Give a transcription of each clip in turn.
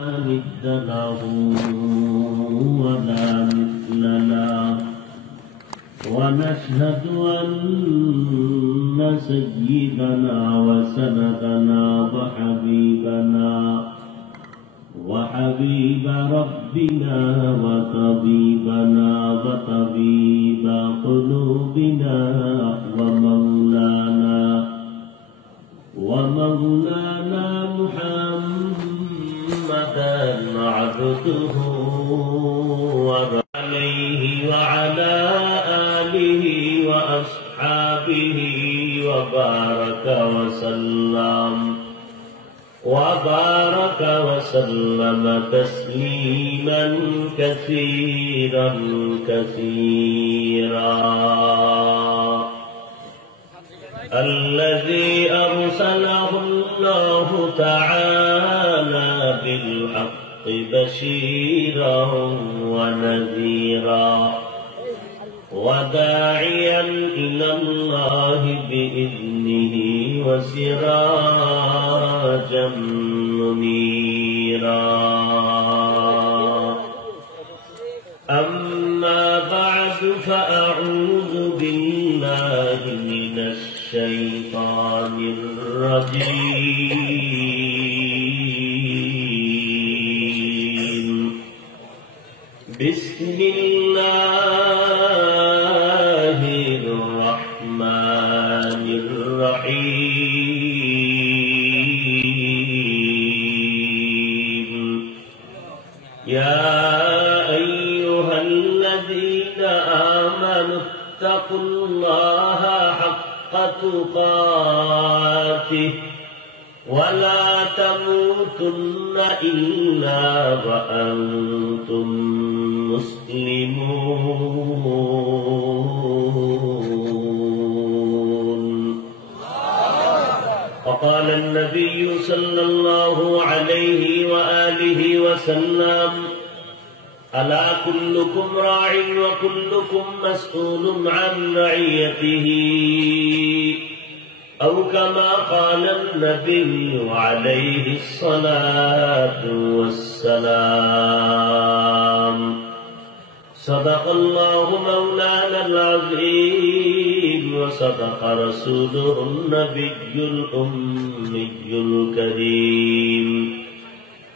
ند له ولا مثل له ونشهد أن سيدنا وسندنا وحبيب ربنا وطبيبنا وطبيب قلوبنا ومولانا محمدا عبده وعليه وعلى آله وأصحابه وبارك وسلم تسليما كثيرا الذي أرسله الله تعالى بالحق بشيرا ونذيرا وداعيا إلى الله بإذنه وسراجا منيرا. أما بعد فأعوذ بالله من الشيطان الرجيم. بسم الله الرحمن الرحيم. يا أيها الذين آمنوا اتقوا الله حق تقاته ولا تموتن إلا وأنتم مسلمون. وقال النبي صلى الله عليه وآله وسلم: ألا كلكم راع وكلكم مسؤول عن رعيته، أو كما قال النبي عليه الصلاة والسلام. صدق الله مولانا العظيم وصدق رسوله النبي الأمي الكريم،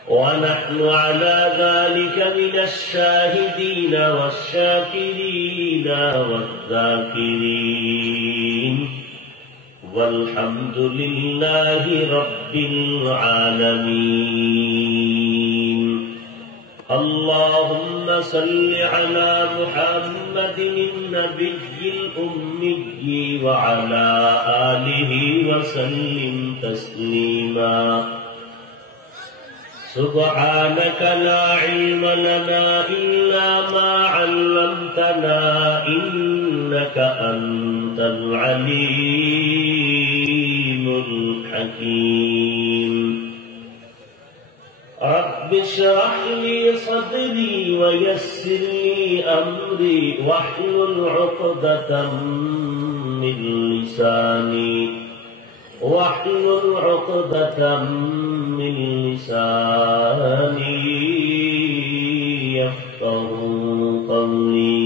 ونحن على ذلك من الشاهدين والشاكرين والذاكرين، والحمد لله رب العالمين. اللهم صل على محمد النبي الأمي وعلى آله وسلم تسليما. سبحانك لا علم لنا إلا ما علمتنا إنك أنت العليم الحكيم. رب اشرح لي صدري ويسر لي أمري واحلل عقدة من لساني يفقهوا قولي.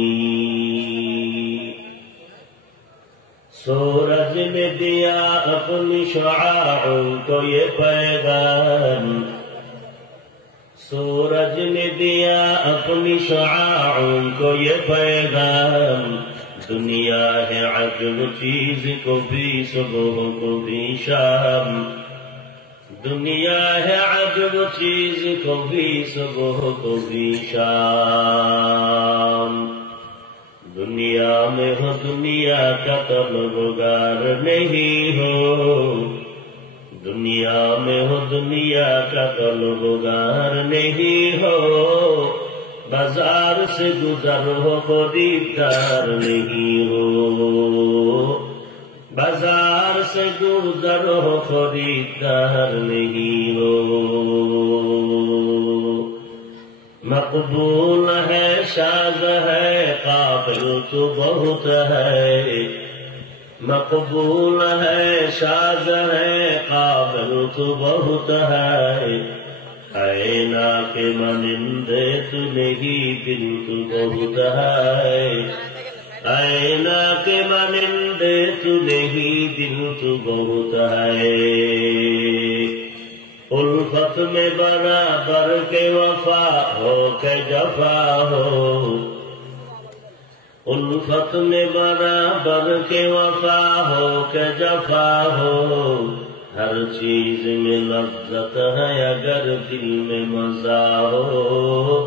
सूरज ने दिया अपनी शुआओं को ये पैगाम, सूरज ने दिया अपनी शुआओं को ये पैगाम। दुनिया है अजब चीज को भी सुबह को भी शाम, दुनिया है अजब चीज को भी सुबह को भी शाम। दुनिया में हो दुनिया का तलबगार नहीं हो, दुनिया में हो दुनिया का तलबगार नहीं हो। बाजार से गुजर हो खरीदार नहीं हो, बाजार से गुजर हो खरीदार नहीं हो। मकबूल है शाद है काबिल तो बहुत है, मकबूल है शाद है काबिल तो बहुत है आईना के मानिंदे तू नहीं दिल तू बहुत है, आईना के मानिंदे तू नहीं दिल तू बहुत है। उल्फत में बराबर के वफा हो के जफा हो, उल्फत में बराबर के वफा हो के जफा हो। हर चीज में लज्जत है अगर दिल में मजा हो,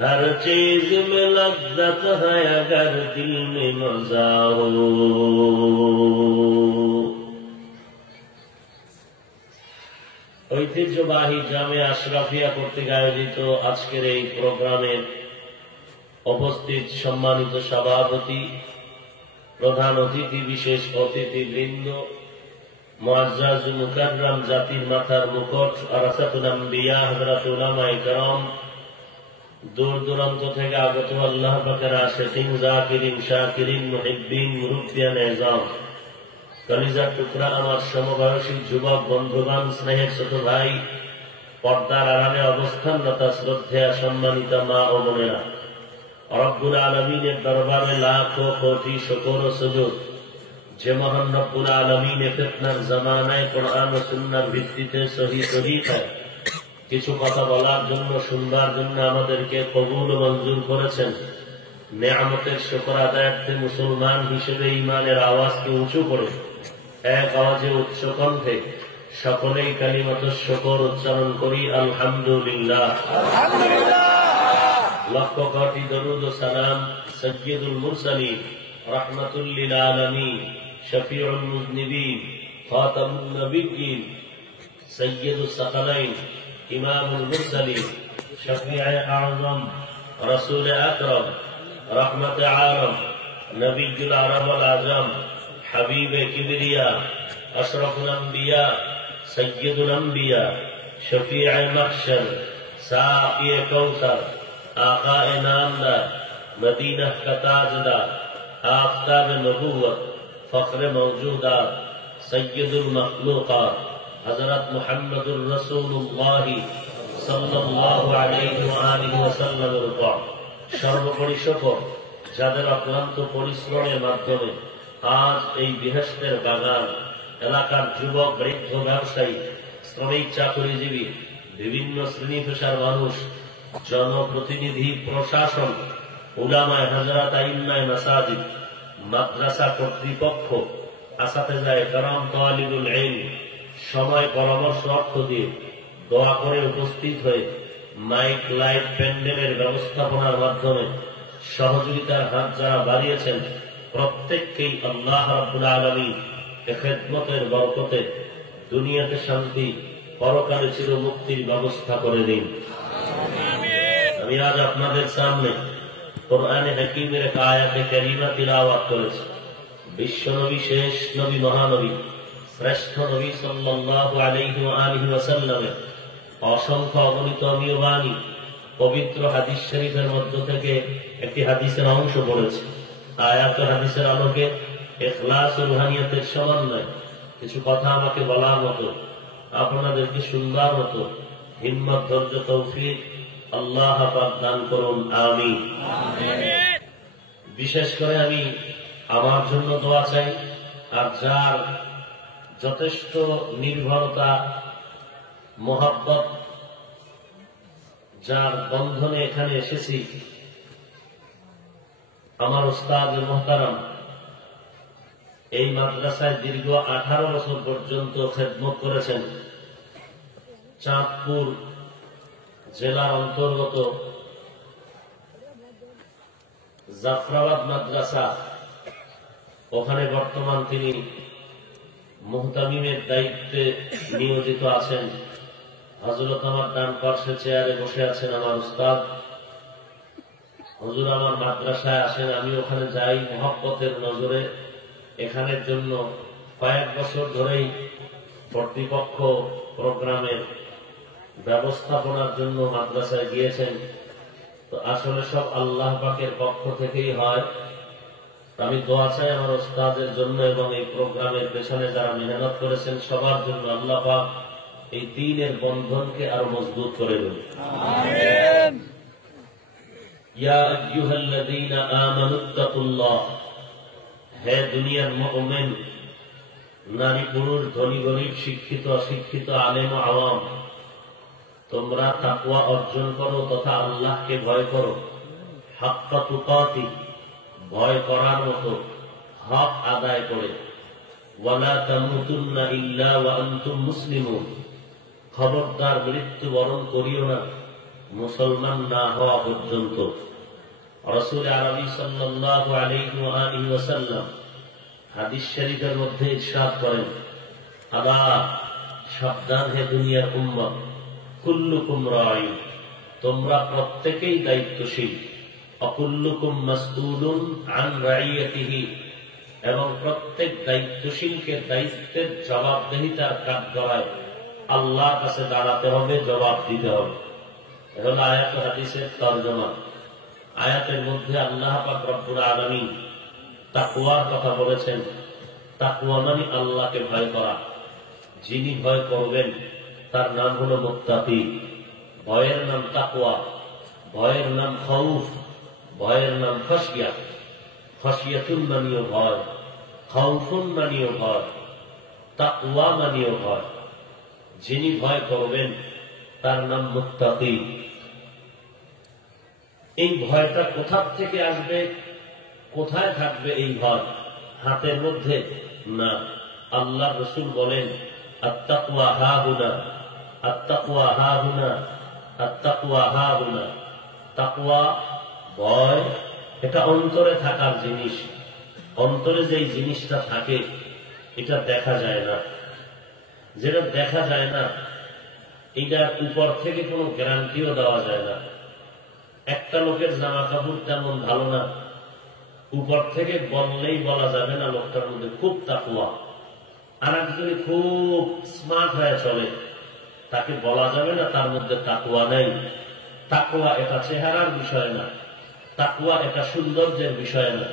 हर चीज में लज्जत है अगर दिल में मजा हो। ঐতিহ্যবাহী জামে আশরাফিয়া কর্তৃক আয়োজিত আজকের এই প্রোগ্রামের উপস্থিত সম্মানিত সভাপতি, প্রধান অতিথি, বিশেষ অতিথিবৃন্দ, মুআজ্জাজ মুকাররম জাতির মাথার মুকুট ওয়ারাসাতুল আম্বিয়া হযরত উলামায়ে কেরাম, দূর দূরান্ত থেকে আগত আল্লাহ পাকের আশিকিন, যাকিরিন, শাকিরিন, মুহিব্বিন, মুরব্বিয়ান এজাম, কলিজার টুকরা আমার সমবয়সী যুবক বন্ধুগণ, স্নেহের ছোট ভাই, পর্দার আড়ালে অবস্থানরত শ্রদ্ধেয়া সম্মানিত মা ও বোনেরা, রব্বুল আলামিনের দরবারে লাখো কোটি শুকর ও সুজুদ, যে মহান রব্বুল আলামিন ফিতনার জামানায় কোরআন ও সুন্নাহর ভিত্তিতে সহিহ তরিকায় কিছু কথা বলার জন্য, শুনবার জন্য আমাদেরকে কবুল ও মঞ্জুর করেছেন। নেয়ামতের শুকর আদায়ার্থে মুসলমান হিসেবে ঈমানের আওয়াজকে উঁচু করে এক আওয়াজে উচ্চ কণ্ঠে সকলেই কালিমাতুশ শুকর উচ্চারণ করি, আলহামদুলিল্লাহ। লক্ষ কোটি দরুদ ও সালাম সাইয়্যিদুল মুরসালিন, রাহমাতুল লিল আলামিন, শফিউল মুযনিবিন, খাতামুন নবিয়্যিন, সাইয়্যিদুস সাকালাইন, ইমামুল মুরসালিন, শফিয়ে আযম, রাসূল আকরাম, রহমতে আরব, নবিয়ুল আরব ওয়াল আজম, হাবিবে কিবরিয়া, আশরাফুল আম্বিয়া, সাইয়্যিদুল আম্বিয়া, শফিয়ে মাহশর, সাকিয়ে কাউসার, आकाए नामदार, मदीना का ताजदार, आफताब नबूवत, फख्र मौजूदात, सय्यदुल मखलूकात, हजरत मुहम्मदुर रसूलुल्लाह सल्लल्लाहु अलैहि व आलिहि ওয়াসাল্লামের উপর সর্বোপরি শুকর, যাদের অক্লান্ত পরিশ্রমের মাধ্যমে আজ এই বেহেশতের বাগান এলাকার যুবক, বৃদ্ধ, ব্যবসায়ী, শ্রমিক, চাকরিজীবী, বিভিন্ন শ্রেণী পেশার মানুষ, জনপ্রতিনিধি, প্রশাসন, উলামায়ে হযরত, আইম্মায়ে মাসাজিদ, মাদ্রাসা কর্তৃপক্ষ, আসাতেজায়ে কেরাম, তালিবুল ইলম সময়, পরামর্শ, অর্থ দিয়ে দোয়া করে উপস্থিত হয়ে মাইক, লাইট, প্যান্ডেলের ব্যবস্থাপনার মাধ্যমে সহযোগিতার হাত যারা বাড়িয়েছেন, প্রত্যেককেই আল্লাহ রাব্বুল আলামিন এ খেদমতের বরকতে দুনিয়াতে শান্তি, পরকালে চিরমুক্তির ব্যবস্থা করে দিন। আমি আজ আপনাদের সামনে কোরআনে হাকিমের এক আয়াতে কারিমা তিলাওয়াত করেছি। বিশ্বনবী, শেষ নবী, মহানবী, শ্রেষ্ঠ নবী সাল্লাল্লাহু আলাইহি ওয়া আলিহি ওয়াসাল্লামের অসংখ্য অগণিত অমীয় বাণী, পবিত্র হাদিস শরীফের মধ্য থেকে একটি হাদিসের অংশ পড়েছে। আয়াত হাদিসের আলোকে ইখলাস ও রুহানিয়তের সমন্বয় কিছু কথা আমাকে বলার মতো, আপনাদেরকে শুনবার মতো হিম্মত, ধৈর্য, তৌফিক আল্লাহ পাক দান করুন, আমিন। বিশেষ করে আমি আমার জন্য দোয়া চাই, আর যার যথেষ্ট নির্ভরতা, মোহাব্বত, যার বন্ধনে এখানে এসেছি, আমার উস্তাদ মুহতারাম এই মাদ্রাসায় দীর্ঘ 18 বছর পর্যন্ত খেদমত করেছেন। চাঁদপুর জেলার অন্তর্গত জাফরাবাদ মাদ্রাসা, ওখানে বর্তমান তিনি মুহতামিমের দায়িত্বে নিয়োজিত আছেন। হযরত আমার ডান পার্শ্বে চেয়ারে বসে আছেন আমার উস্তাদ। হুজুর আমার মাদ্রাসায় আসেন, আমি ওখানে যাই মহব্বতের নজরে। এখানের জন্য কয়েক বছর ধরেই কর্তৃপক্ষ প্রোগ্রামের ব্যবস্থাপনার জন্য মাদ্রাসায় গিয়েছেন। তো আসলে সব আল্লাহ পাকের পক্ষ থেকেই হয়। আমি দোয়া চাই আমার উস্তাদের জন্য এবং এই প্রোগ্রামের পেছনে যারা মেহনত করেছেন সবার জন্য, আল্লাহ পাক এই দ্বীনের বন্ধনকে আরো মজবুত করে দেন। আমিন। ইয়া আইয়ুহাল্লাযীনা আমানুত্তাকুল্লাহ, হে দুনিয়ার মুমিন, নারী পুরুষ, ধনী গরিব, শিক্ষিত অশিক্ষিত, আলেম ও আওয়াম, তোমরা তাকওয়া অর্জন করো তথা আল্লাহকে ভয় করো। হাক্কা তুকাতি, ভয় করার মতো হক আদায় করে। ওয়ালা তামুতুন্না ইল্লা ওয়া আনতুম মুসলিমুন, খবরদার মৃত্যুবরণ করিও না মুসলমান না হওয়া পর্যন্ত। রাসূল আরবি সাল্লাল্লাহু আলাইহি ওয়া আলিহি ওয়াসাল্লাম হাদিস শরীফের মধ্যে ইরশাদ করেন, আলা সাবধান হে দুনিয়ার উম্মত, কুল্লুকুম রাঈ, তোমরা প্রত্যেকেই দায়িত্বশীল। অকুল্লুকুম মাসউলুন আন রাইয়াতিহি, এবং প্রত্যেক দায়িত্বশীলকে দায়িত্বের জবাবদিহিতার কাঠগড়ায় আল্লাহর কাছে দাঁড়াতে হবে, জবাব দিতে হবে। এখন আয়াত হাদিসের তরজমা। আয়াতের মধ্যে আল্লাহ পাক রব্বুল আলামিন তাকওয়ার কথা বলেছেন। তাকওয়া মানে আল্লাহকে ভয় করা। যিনি ভয় করবেন তার নাম হলো মুত্তাকি। ভয়ের নাম তাকওয়া, ভয়ের নাম খাউফ, ভয়ের নাম খাশিয়া। খাশিয়াতুন মানিও ভয়, খাউফুন মানিও ভয়, তাকওয়া মানিও ভয়। যিনি ভয় করবেন তার নাম মুত্তাকি। এই ভয়টা কোথা থেকে আসবে, কোথায় থাকবে এই ভয়? হাতের মধ্যে না। আল্লাহ রাসূল বলেন, আত্তাকওয়া হাহুনা, আত্তাকওয়া হাহুনা, আত্তাকওয়া হাহুনা। তাকওয়া, ভয়, এটা অন্তরে থাকার জিনিস। অন্তরে যেই জিনিসটা থাকে এটা দেখা যায় না। যেটা দেখা যায় না এটার উপর থেকে কোনো গ্যারান্টিও দেওয়া যায় না। একটা লোকের জামা কাপড় তেমন ভালো না, উপর থেকে বললেই বলা যাবে না লোকটার মধ্যে খুব তাকওয়া। আর একজনে খুব স্মার্ট হয়ে চলে, তাকে বলা যাবে না তার মধ্যে তাকওয়া নেই। তাকওয়া এটা চেহারার বিষয় না, তাকওয়া এটা সৌন্দর্যের বিষয় না,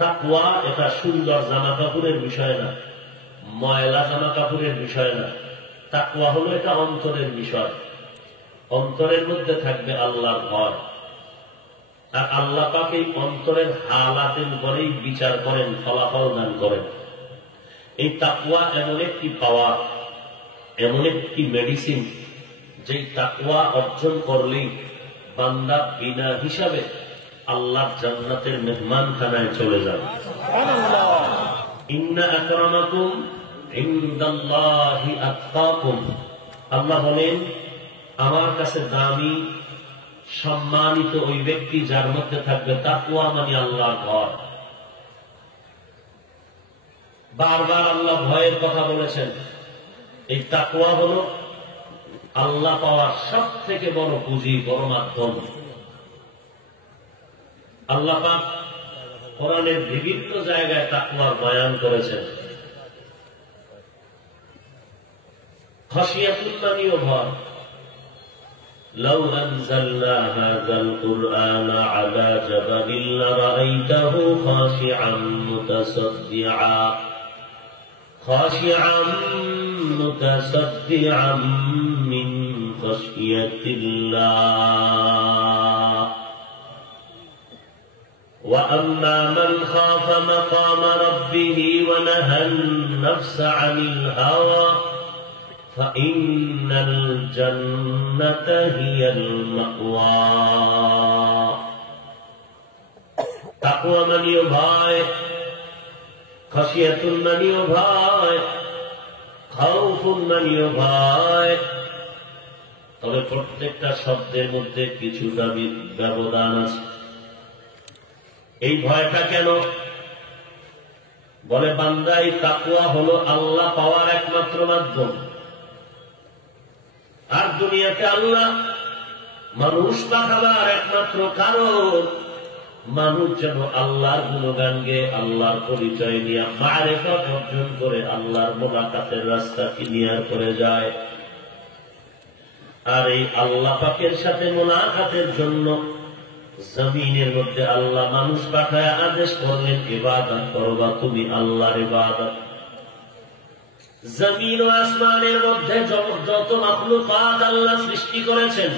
তাকওয়া এটা সুন্দর জামা কাপড়ের বিষয় না, ময়লা জামা কাপড়ের বিষয় না। তাকওয়া হলো এটা অন্তরের বিষয়। অন্তরের মধ্যে থাকবে আল্লাহর ভয়। আর আল্লাহ পাক এই অন্তরের হালাতের উপরেই বিচার করেন, ফলাফল দান করেন। এই তাকওয়া এমন একটি পাওয়ার, এমন একটি মেডিসিন, যেই তাকওয়া অর্জন করলেই বান্দা বিনা হিসাবে আল্লাহর জান্নাতের মেহমানখানায় চলে যাবে। ইন্না আকরামাকুম ইনদাল্লাহি আতকাকুম, আল্লাহ বলেন আমার কাছে দামি সম্মানিত ওই ব্যক্তি যার মধ্যে থাকবে তাকওয়া মানে আল্লাহর ভয়। বারবার আল্লাহ ভয়ের কথা বলেছেন। এই তাকওয়া হলো আল্লাহ পাওয়ার সব থেকে বড় পুঁজি, বড় মাধ্যম। আল্লাহ পাক কোরআনের বিভিন্ন জায়গায় তাকওয়ার বয়ান করেছেন। খাশিয়াতুন মানিও ভয়। لو أنزلنا هذا القرآن على جبل لرأيته خاشعا متصدعا خاشعا متصدعا من خشية الله وأما من خاف مقام ربه ونهى النفس عن الهوى فإن الجنة هي المأوى। তাকওয়া মানিও ভয়, খাশিয়াতুন মানিও ভয়, খাউফুন মানিও ভয়। তবে প্রত্যেকটা শব্দের মধ্যে কিছুটা ব্যবধান আছে। এই ভয়টা কেন? বলে বান্দা এই তাকওয়া হলো আল্লাহ পাওয়ার একমাত্র মাধ্যম। আর দুনিয়াতে আল্লাহ মানুষ পাঠাবার একমাত্র কারণ মানুষ যেন আল্লাহর গুণগান গেয়ে আল্লাহর পরিচয় নিয়ে মারেফত অর্জন করে আল্লাহর মোলাকাতের রাস্তা ক্লিয়ার করে যায়। আর এই আল্লাহ পাকের সাথে মোলাকাতের জন্য জমিনের মধ্যে আল্লাহ মানুষ পাঠায় আদেশ করলেন ইবাদত করবা তুমি আল্লাহর ইবাদত। জমিন ও আসমানের মধ্যে যত মাখলুকাত আল্লাহ সৃষ্টি করেছেন,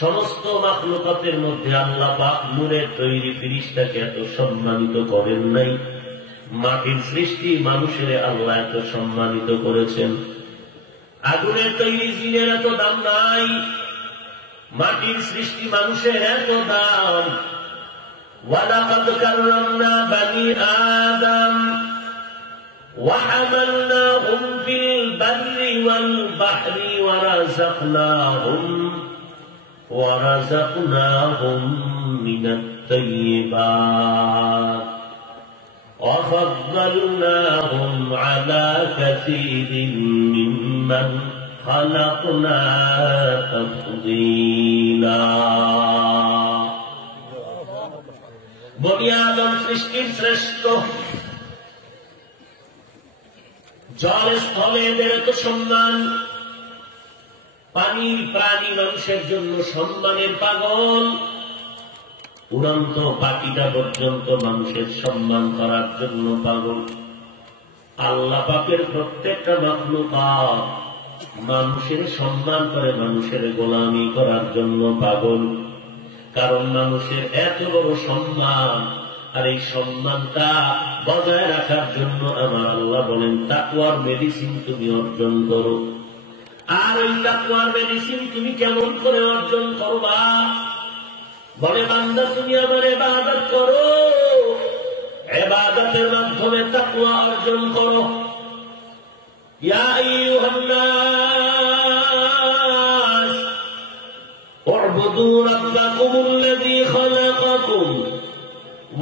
সমস্ত মাখলুকাতের মধ্যে আল্লাহ পাক নূরের তৈরি ফেরেশতাকে এত সম্মানিত করেন নাই। মাটির সৃষ্টি মানুষের আল্লাহ এত সম্মানিত করেছেন। আগুনের তৈরি জিনের এত দাম নাই, মাটির সৃষ্টি মানুষের এত দাম। ওয়ালাকাদ কাররামনা বানি আদম وحملناهم في البر والبحر ورزقناهم من الطيبات وفضلناهم على كثير ممن خلقنا تفضيلا। বনি আদম সৃষ্টির শ্রেষ্ঠ। জল স্থলে এদের এত সম্মান, পানির প্রাণী মানুষের জন্য সম্মানের পাগল। উড়ন্ত পাখিটা পর্যন্ত মানুষের সম্মান করার জন্য পাগল। আল্লাহ পাকের প্রত্যেকটা মাখলুকাত মানুষের সম্মান করে, মানুষের গোলামি করার জন্য পাগল। কারণ মানুষের এত বড় সম্মান, আর এই সম্মানটা বজায় রাখার জন্য আমার আল্লাহ বলেন তাকওয়ার মেডিসিন তুমি অর্জন করো। আর ওই তাকওয়ার মেডিসিন তুমি কেমন করে অর্জন করবা? বলে বান্দা তুমি আমার ইবাদত করো, ইবাদতের মাধ্যমে তাকওয়া অর্জন করো। ইয়া আইয়ুহান নাস উ'বুদু রাব্বাকুমুল্লাযী খালাকাকুম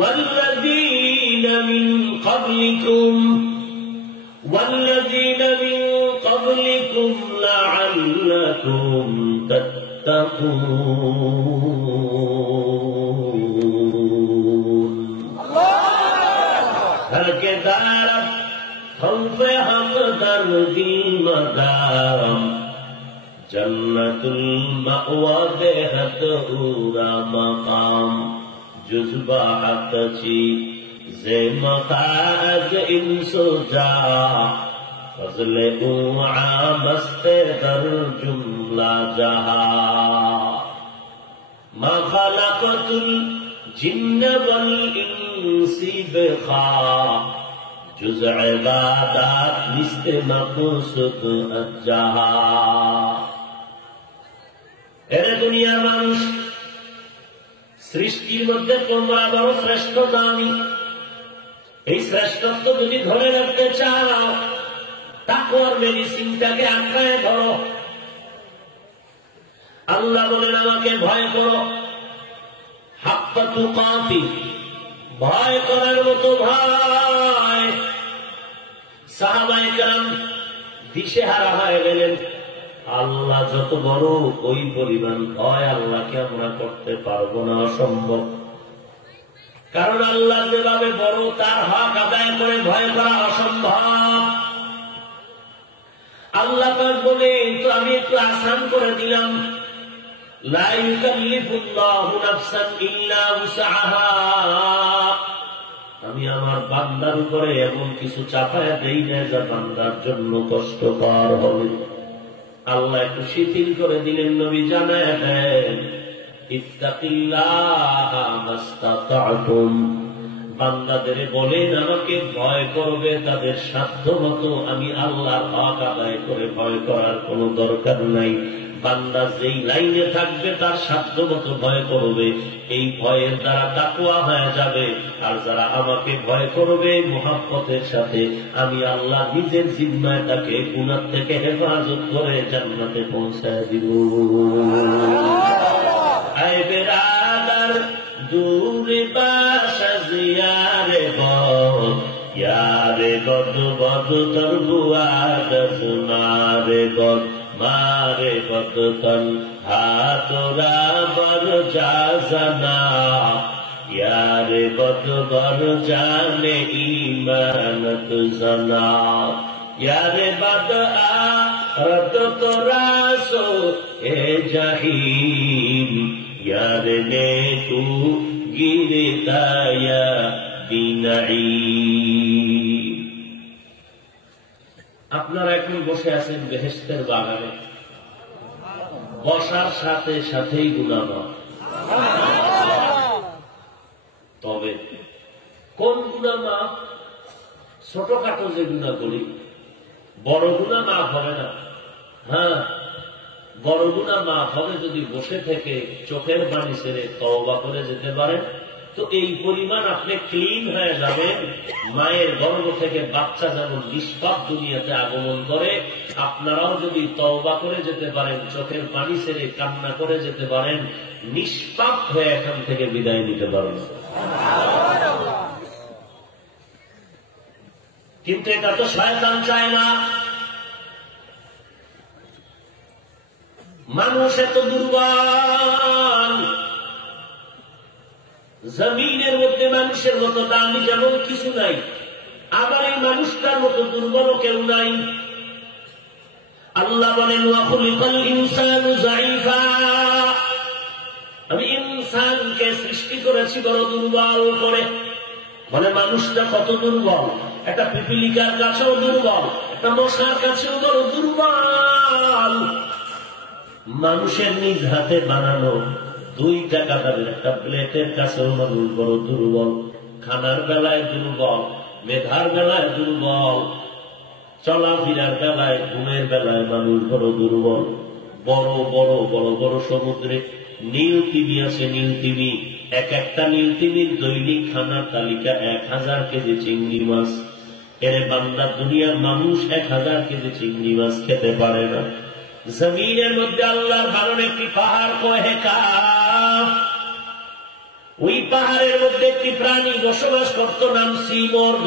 والذين من قبلكم لعلكم تتقون هر کے دارت خوف ہمدردی مدام جنت المأوى بہت اورا مقام جذبہ حقچی زی مخاز انسو جا فضل عام است در جملہ جہا ما خلقت الجن والانس بخا جز عبادات نست مقصد اجہا۔ এরে দুনিয়ার মানুষ, সৃষ্টির মধ্যে তোমরা বড় শ্রেষ্ঠ দামি। এই শ্রেষ্ঠত্ব যদি ধরে রাখতে চাও, তাকওয়ার মেডিসিনটাকে আঁকড়ায় ধরো। আল্লাহ বলেন আমাকে ভয় করো, হাক্কা তুকাতি, ভয় করার মতো ভয়। সাহাবায়ে কেরাম দিশেহারা হয়ে গেলেন। আল্লাহ যত বড়, ওই পরিমাণ ভয় আল্লাহকে আমরা করতে পারবো না, অসম্ভব। কারণ আল্লাহ যেভাবে বড়, তার হক আদায় করে ভয় করা অসম্ভব। আল্লাহ পাক বলেন তো আমি একটু আসান করে দিলাম, লা ইউকাল্লিফুল্লাহু নাফসান ইল্লা উসআহা। আমি আমার বান্দার উপরে এমন কিছু চাপায়া দেই না যা বান্দার জন্য কষ্টকর হবে। আল্লাহ একটু শিথিল করে দিলেন, নবী জানায় দেন ইত্তাকিল্লাহা মাসতাতা'তুম। বান্দাদের বলেন আমাকে ভয় করবে তাদের সাধ্য মতো, আমি আল্লাহর হক আদায় করে ভয় করার কোনো দরকার নাই। বান্দা যেই লাইনে থাকবে তার সাধ্য মতো ভয় করবে, এই ভয়ের দ্বারা তাকওয়া হয়ে যাবে। আর যারা আমাকে ভয় করবে মুহাব্বতের সাথে, আমি আল্লাহ নিজের জিম্মায় তাকে গুনাহ থেকে হেফাজত করে জান্নাতে পৌঁছায় দিব। আয় বেরাদার দূরে বাসা জিয়ারে বদ, ইয়ারে গদ বদ তোর বুয়াদ সুনারে গদ মারে বদতন হাতরা বর জানা, ইয়ারে বদ বর জানে ইমানত জানা, ইয়ারে বদ আরদ তোরাসো এ জাহিম, ইয়ারে নে তু গিরতায়া বিনাঈম। আপনারা এখন বসে আছেন বেহেশতের বাগানে, বসার সাথে সাথেই গুনাহ মাফ। তবে কোন গুনাহ মাফ? ছোটখাটো যে গুনাহ করি, বড় গুনাহ মাফ হবে না। হ্যাঁ, বড় গুনাহ মাফ হবে যদি বসে থেকে চোখের পানি ছেড়ে তওবা করে যেতে পারেন। তো এই পরিমাণ আপনি ক্লিন হয়ে যাবেন। মায়ের গর্ভ থেকে বাচ্চা যেমন নিষ্পাপ দুনিয়াতে আগমন করে, আপনারাও যদি তওবা করে যেতে পারেন, চোখের পানি ছেড়ে কান্না করে যেতে পারেন, নিষ্পাপ হয়ে এখান থেকে বিদায় নিতে পারেন। কিন্তু এটা তো শয়তান চায় না। মানুষ এত দুর্বল, জমিনের মধ্যে মানুষের মতো দামি যেমন কিছু নাই, আবার এই মানুষটার মতো দুর্বল কেউ নাই। আল্লাহ বলেন ওয়াখুলিকাল ইনসানু যায়ীফা, আমি ইনসানকে সৃষ্টি করেছি বড় দুর্বল করে। মানে মানুষটা কত দুর্বল, একটা পিপিলিকার কাছেও দুর্বল, একটা মশার কাছেও বড় দুর্বল। মানুষের নিজ হাতে বানানো 2 টাকা দামের একটা প্লেটের কাছেও মানুষ বড় দুর্বল। খানার বেলায় দুর্বল, মেধার বেলায় দুর্বল, চলাফেরার বেলায়, ঘুমের বেলায় মানুষ বড় দুর্বল। বড় বড় বড় বড় সমুদ্রে নীল তিমি আছে, নীল তিমি, একটা নীল তিমির দৈনিক খানার তালিকা 1000 কেজি চিংড়ি মাছ। এরে বান্দা, দুনিয়ার মানুষ 1000 কেজি চিংড়ি মাছ খেতে পারে না। জমিনের মধ্যে আল্লাহর বানানো একটি পাহাড় কহে কাফ, ওই পাহাড়ের মধ্যে একটি প্রাণী বসবাস করত, নাম সিমর্গ।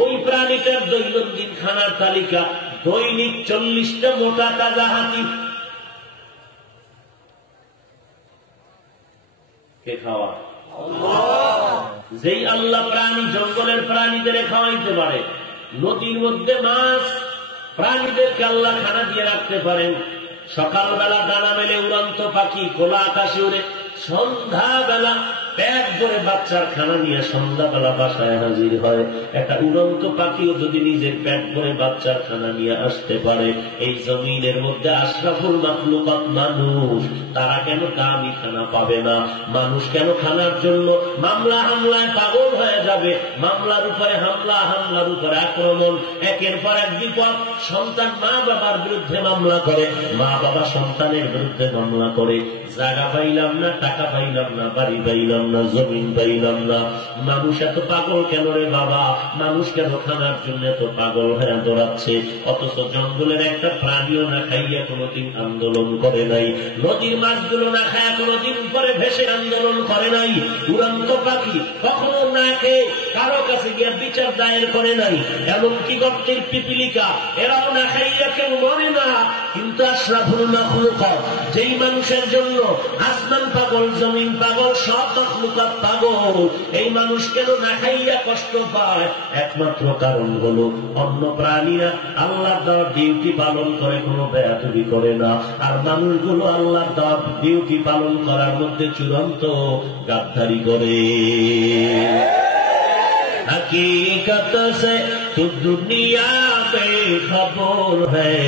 ওই প্রাণীটার দৈনন্দিন খানার তালিকা দৈনিক 40টা মোটা তাজা হাতি। কে খাওয়া? যেই আল্লাহ প্রাণী জঙ্গলের প্রাণীদের খাওয়াইতে পারে, নদীর মধ্যে মাছ প্রাণীদেরকে আল্লাহ খানা দিয়ে রাখতে পারেন। সকালবেলা ডানা মেলে উড়ন্ত পাখি খোলা আকাশে উড়ে, সন্ধ্যাবেলা পেট ভরে বাচ্চার খানা নিয়ে সন্ধ্যাবেলা বাসায় হাজির হয়। একটা উড়ন্ত পাখিও যদি নিজের পেট ভরে বাচ্চার খানা নিয়ে আসতে পারে, এই জমিনের মধ্যে আশরাফুল মাখলুকাত মানুষ, তারা কেন দামি খানা পাবে না? মানুষ কেন খানার জন্য মামলা হামলায় পাগল হয়ে যাবে? মামলার উপরে হামলা, হামলার উপরে আক্রমণ, একের পর এক বিপদ। সন্তান মা বাবার বিরুদ্ধে মামলা করে, মা বাবা সন্তানের বিরুদ্ধে মামলা করে। জায়গা পাইলাম না, টাকা পাইলাম না, বাড়ি পাইলাম না, জমিন পাইলাম না। মানুষ এত পাগল কেন রে বাবা? মানুষ কেন খানার জন্য এত পাগল হয়ে দৌড়াচ্ছে? অথচ জঙ্গলের একটা প্রাণীও না খাইয়া কোনোদিন আন্দোলন করে নাই, নদীর মাছগুলো না খায়া কোনোদিন উপরে ভেসে আন্দোলন করে নাই, উড়ন্ত পাখি কখনো না খেয়ে কারো কাছে গিয়ে বিচার দায়ের করে নাই, এমনকি গর্তের পিপিলিকা এরাও না খাইয়া কেউ মরে না। কিন্তু আশরাফুল মাখলুকাত, যেই মানুষের জন্য আসমান পাগল, জমিন পাগল, সব মাখলুকাত পাগল, এই মানুষ কেন না খাইয়া কষ্ট পায়? একমাত্র কারণ হলো অন্য প্রাণীরা আল্লাহর দেওয়া ডিউটি পালন করে, কোনো বেয়াদবি করে না। আর মানুষগুলো আল্লাহর দেওয়া ডিউটি পালন করার মধ্যে চূড়ান্ত গাদ্দারি করে। हकीकत से तो दुनिया बेखबर है,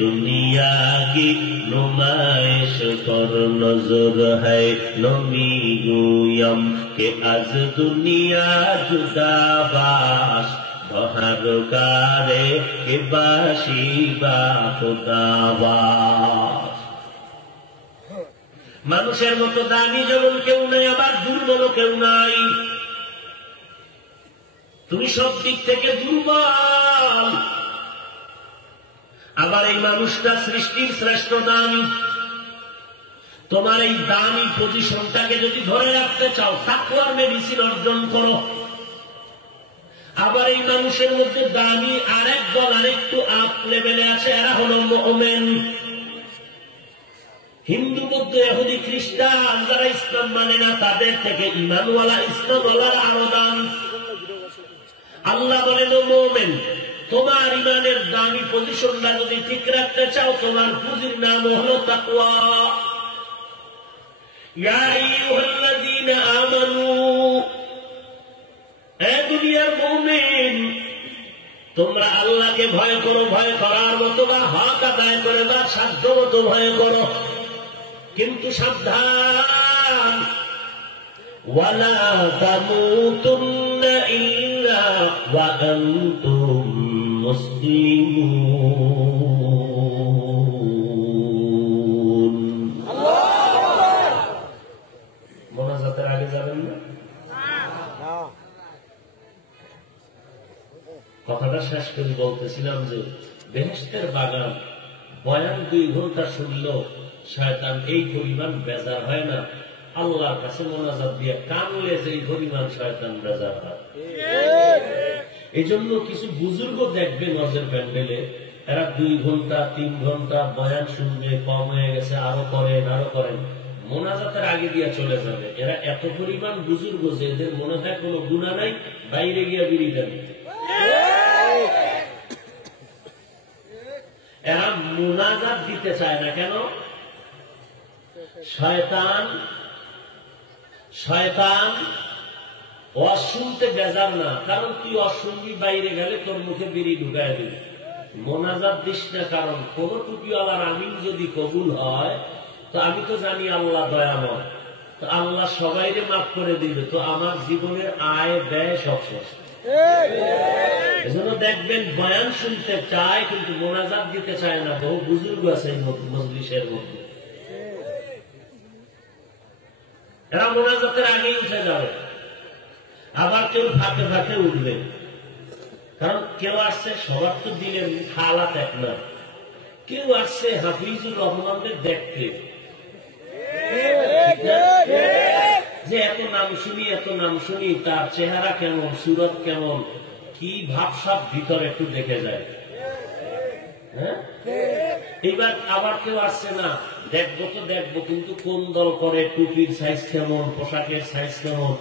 दुनिया की नुमाइश पर नजर है। नमी गुयम के आज दुनिया जुदाबाश, बहर कारे के बाशी बा खुदाबाश। মানুষের মতো দামি যেমন কেউ নাই, আবার দুর্বল কেউ নাই। তুমি সব দিক থেকে দুর্বল। আবার এই মানুষটা সৃষ্টির শ্রেষ্ঠ দামি। তোমার এই দামি পজিশনটাকে যদি ধরে রাখতে চাও, তাকওয়ার মেডিসিন অর্জন করো। আবার এই মানুষের মধ্যে দামি আরেক দল আরেকটু আপ লেভেলে আছে, এরা হল মুমিন। হিন্দু, বৌদ্ধ, ইহুদি, খ্রিস্টান যারা ইসলাম মানে না, তাদের থেকে ঈমানওয়ালা ইসলামওয়ালারা আরো দামি। আল্লাহ বলেন ও মুমিন, তোমার ইমানের দামি পজিশনটা যদি ঠিক রাখতে চাও, তোমার পুঁজির নাম হলো তাকওয়া। ইয়া আইয়ুহাল্লাযীনা আমানু, এ দুনিয়ার মুমিন, তোমরা আল্লাহকে ভয় করো, ভয় করার মতো বা হক আদায় করে বা সাধ্য মতো ভয় করো, কিন্তু সাবধান, ওয়ালা তামুতুন্না ইল্লা ওয়া আনতুম মুসলিমুন। মোনাজাতের আগে যাবেন না? কথাটা শেষ করে বলতেছিলাম যে বেহেশতের বাগান বয়ান 2 ঘন্টা শুনলেও শয়তান এই পরিমাণ বেজার হয় না, আল্লাহর কাছে মোনাজাত দিয়ে কানলে যেই পরিমাণ শয়তান বেজার হয়। এই জন্য কিছু বুজুর্গ দেখবে নজর প্যান্ডেলে, এরা 2 ঘন্টা 3 ঘন্টা বয়ান শুনবে, কম হয়ে গেছে আরো করেন, মোনাজাতের আগে দিয়ে চলে যাবে। এরা এত পরিমাণ বুজুর্গ যে এদের মনে হয় কোনো গুনাহ নাই, বাইরে গিয়া বিড়ি দেবে। এরা মোনাজাত দিতে চায় না কেন? শয়তান অশুনতে বেজার না, কারণ তুই অশুনবি, বাইরে গেলে তোর মুখে বিড়ি ঢুকায় দিবি। মোনাজাত দিস না কারণ কোন টুপিওয়ালার আমিন যদি কবুল হয় তো আমি তো জানি আল্লাহ দয়াময়, তো আল্লাহ সবাইকে মাফ করে দিবে, তো আমার জীবনের আয় ব্যয় সব শেষ। এজন্য দেখবেন বয়ান শুনতে চায় কিন্তু মোনাজাত দিতে চায় না। বহু বুজুর্গ আছে এই মজলিসের মধ্যে, এরা মোনাজাতের আগেই উঠে যাবে, আবার কেউ ফাঁকে ফাঁকে উঠবে, কারণ কেউ আসছে, সবার তো দিনের হালাত এক না, কেউ আসছে হাফিজুর রহমানদের দেখতে, যে এত নাম শুনি তার চেহারা কেমন, সুরত কেমন, কি ভাবসাব ভিতরে একটু দেখে যায়। হ্যাঁ, এইবার আবার কেউ আসছে না, দেখবো কিন্তু কোন দল করে, টুপির সাইজ কেমন, পোশাকের সাইজ কেমন।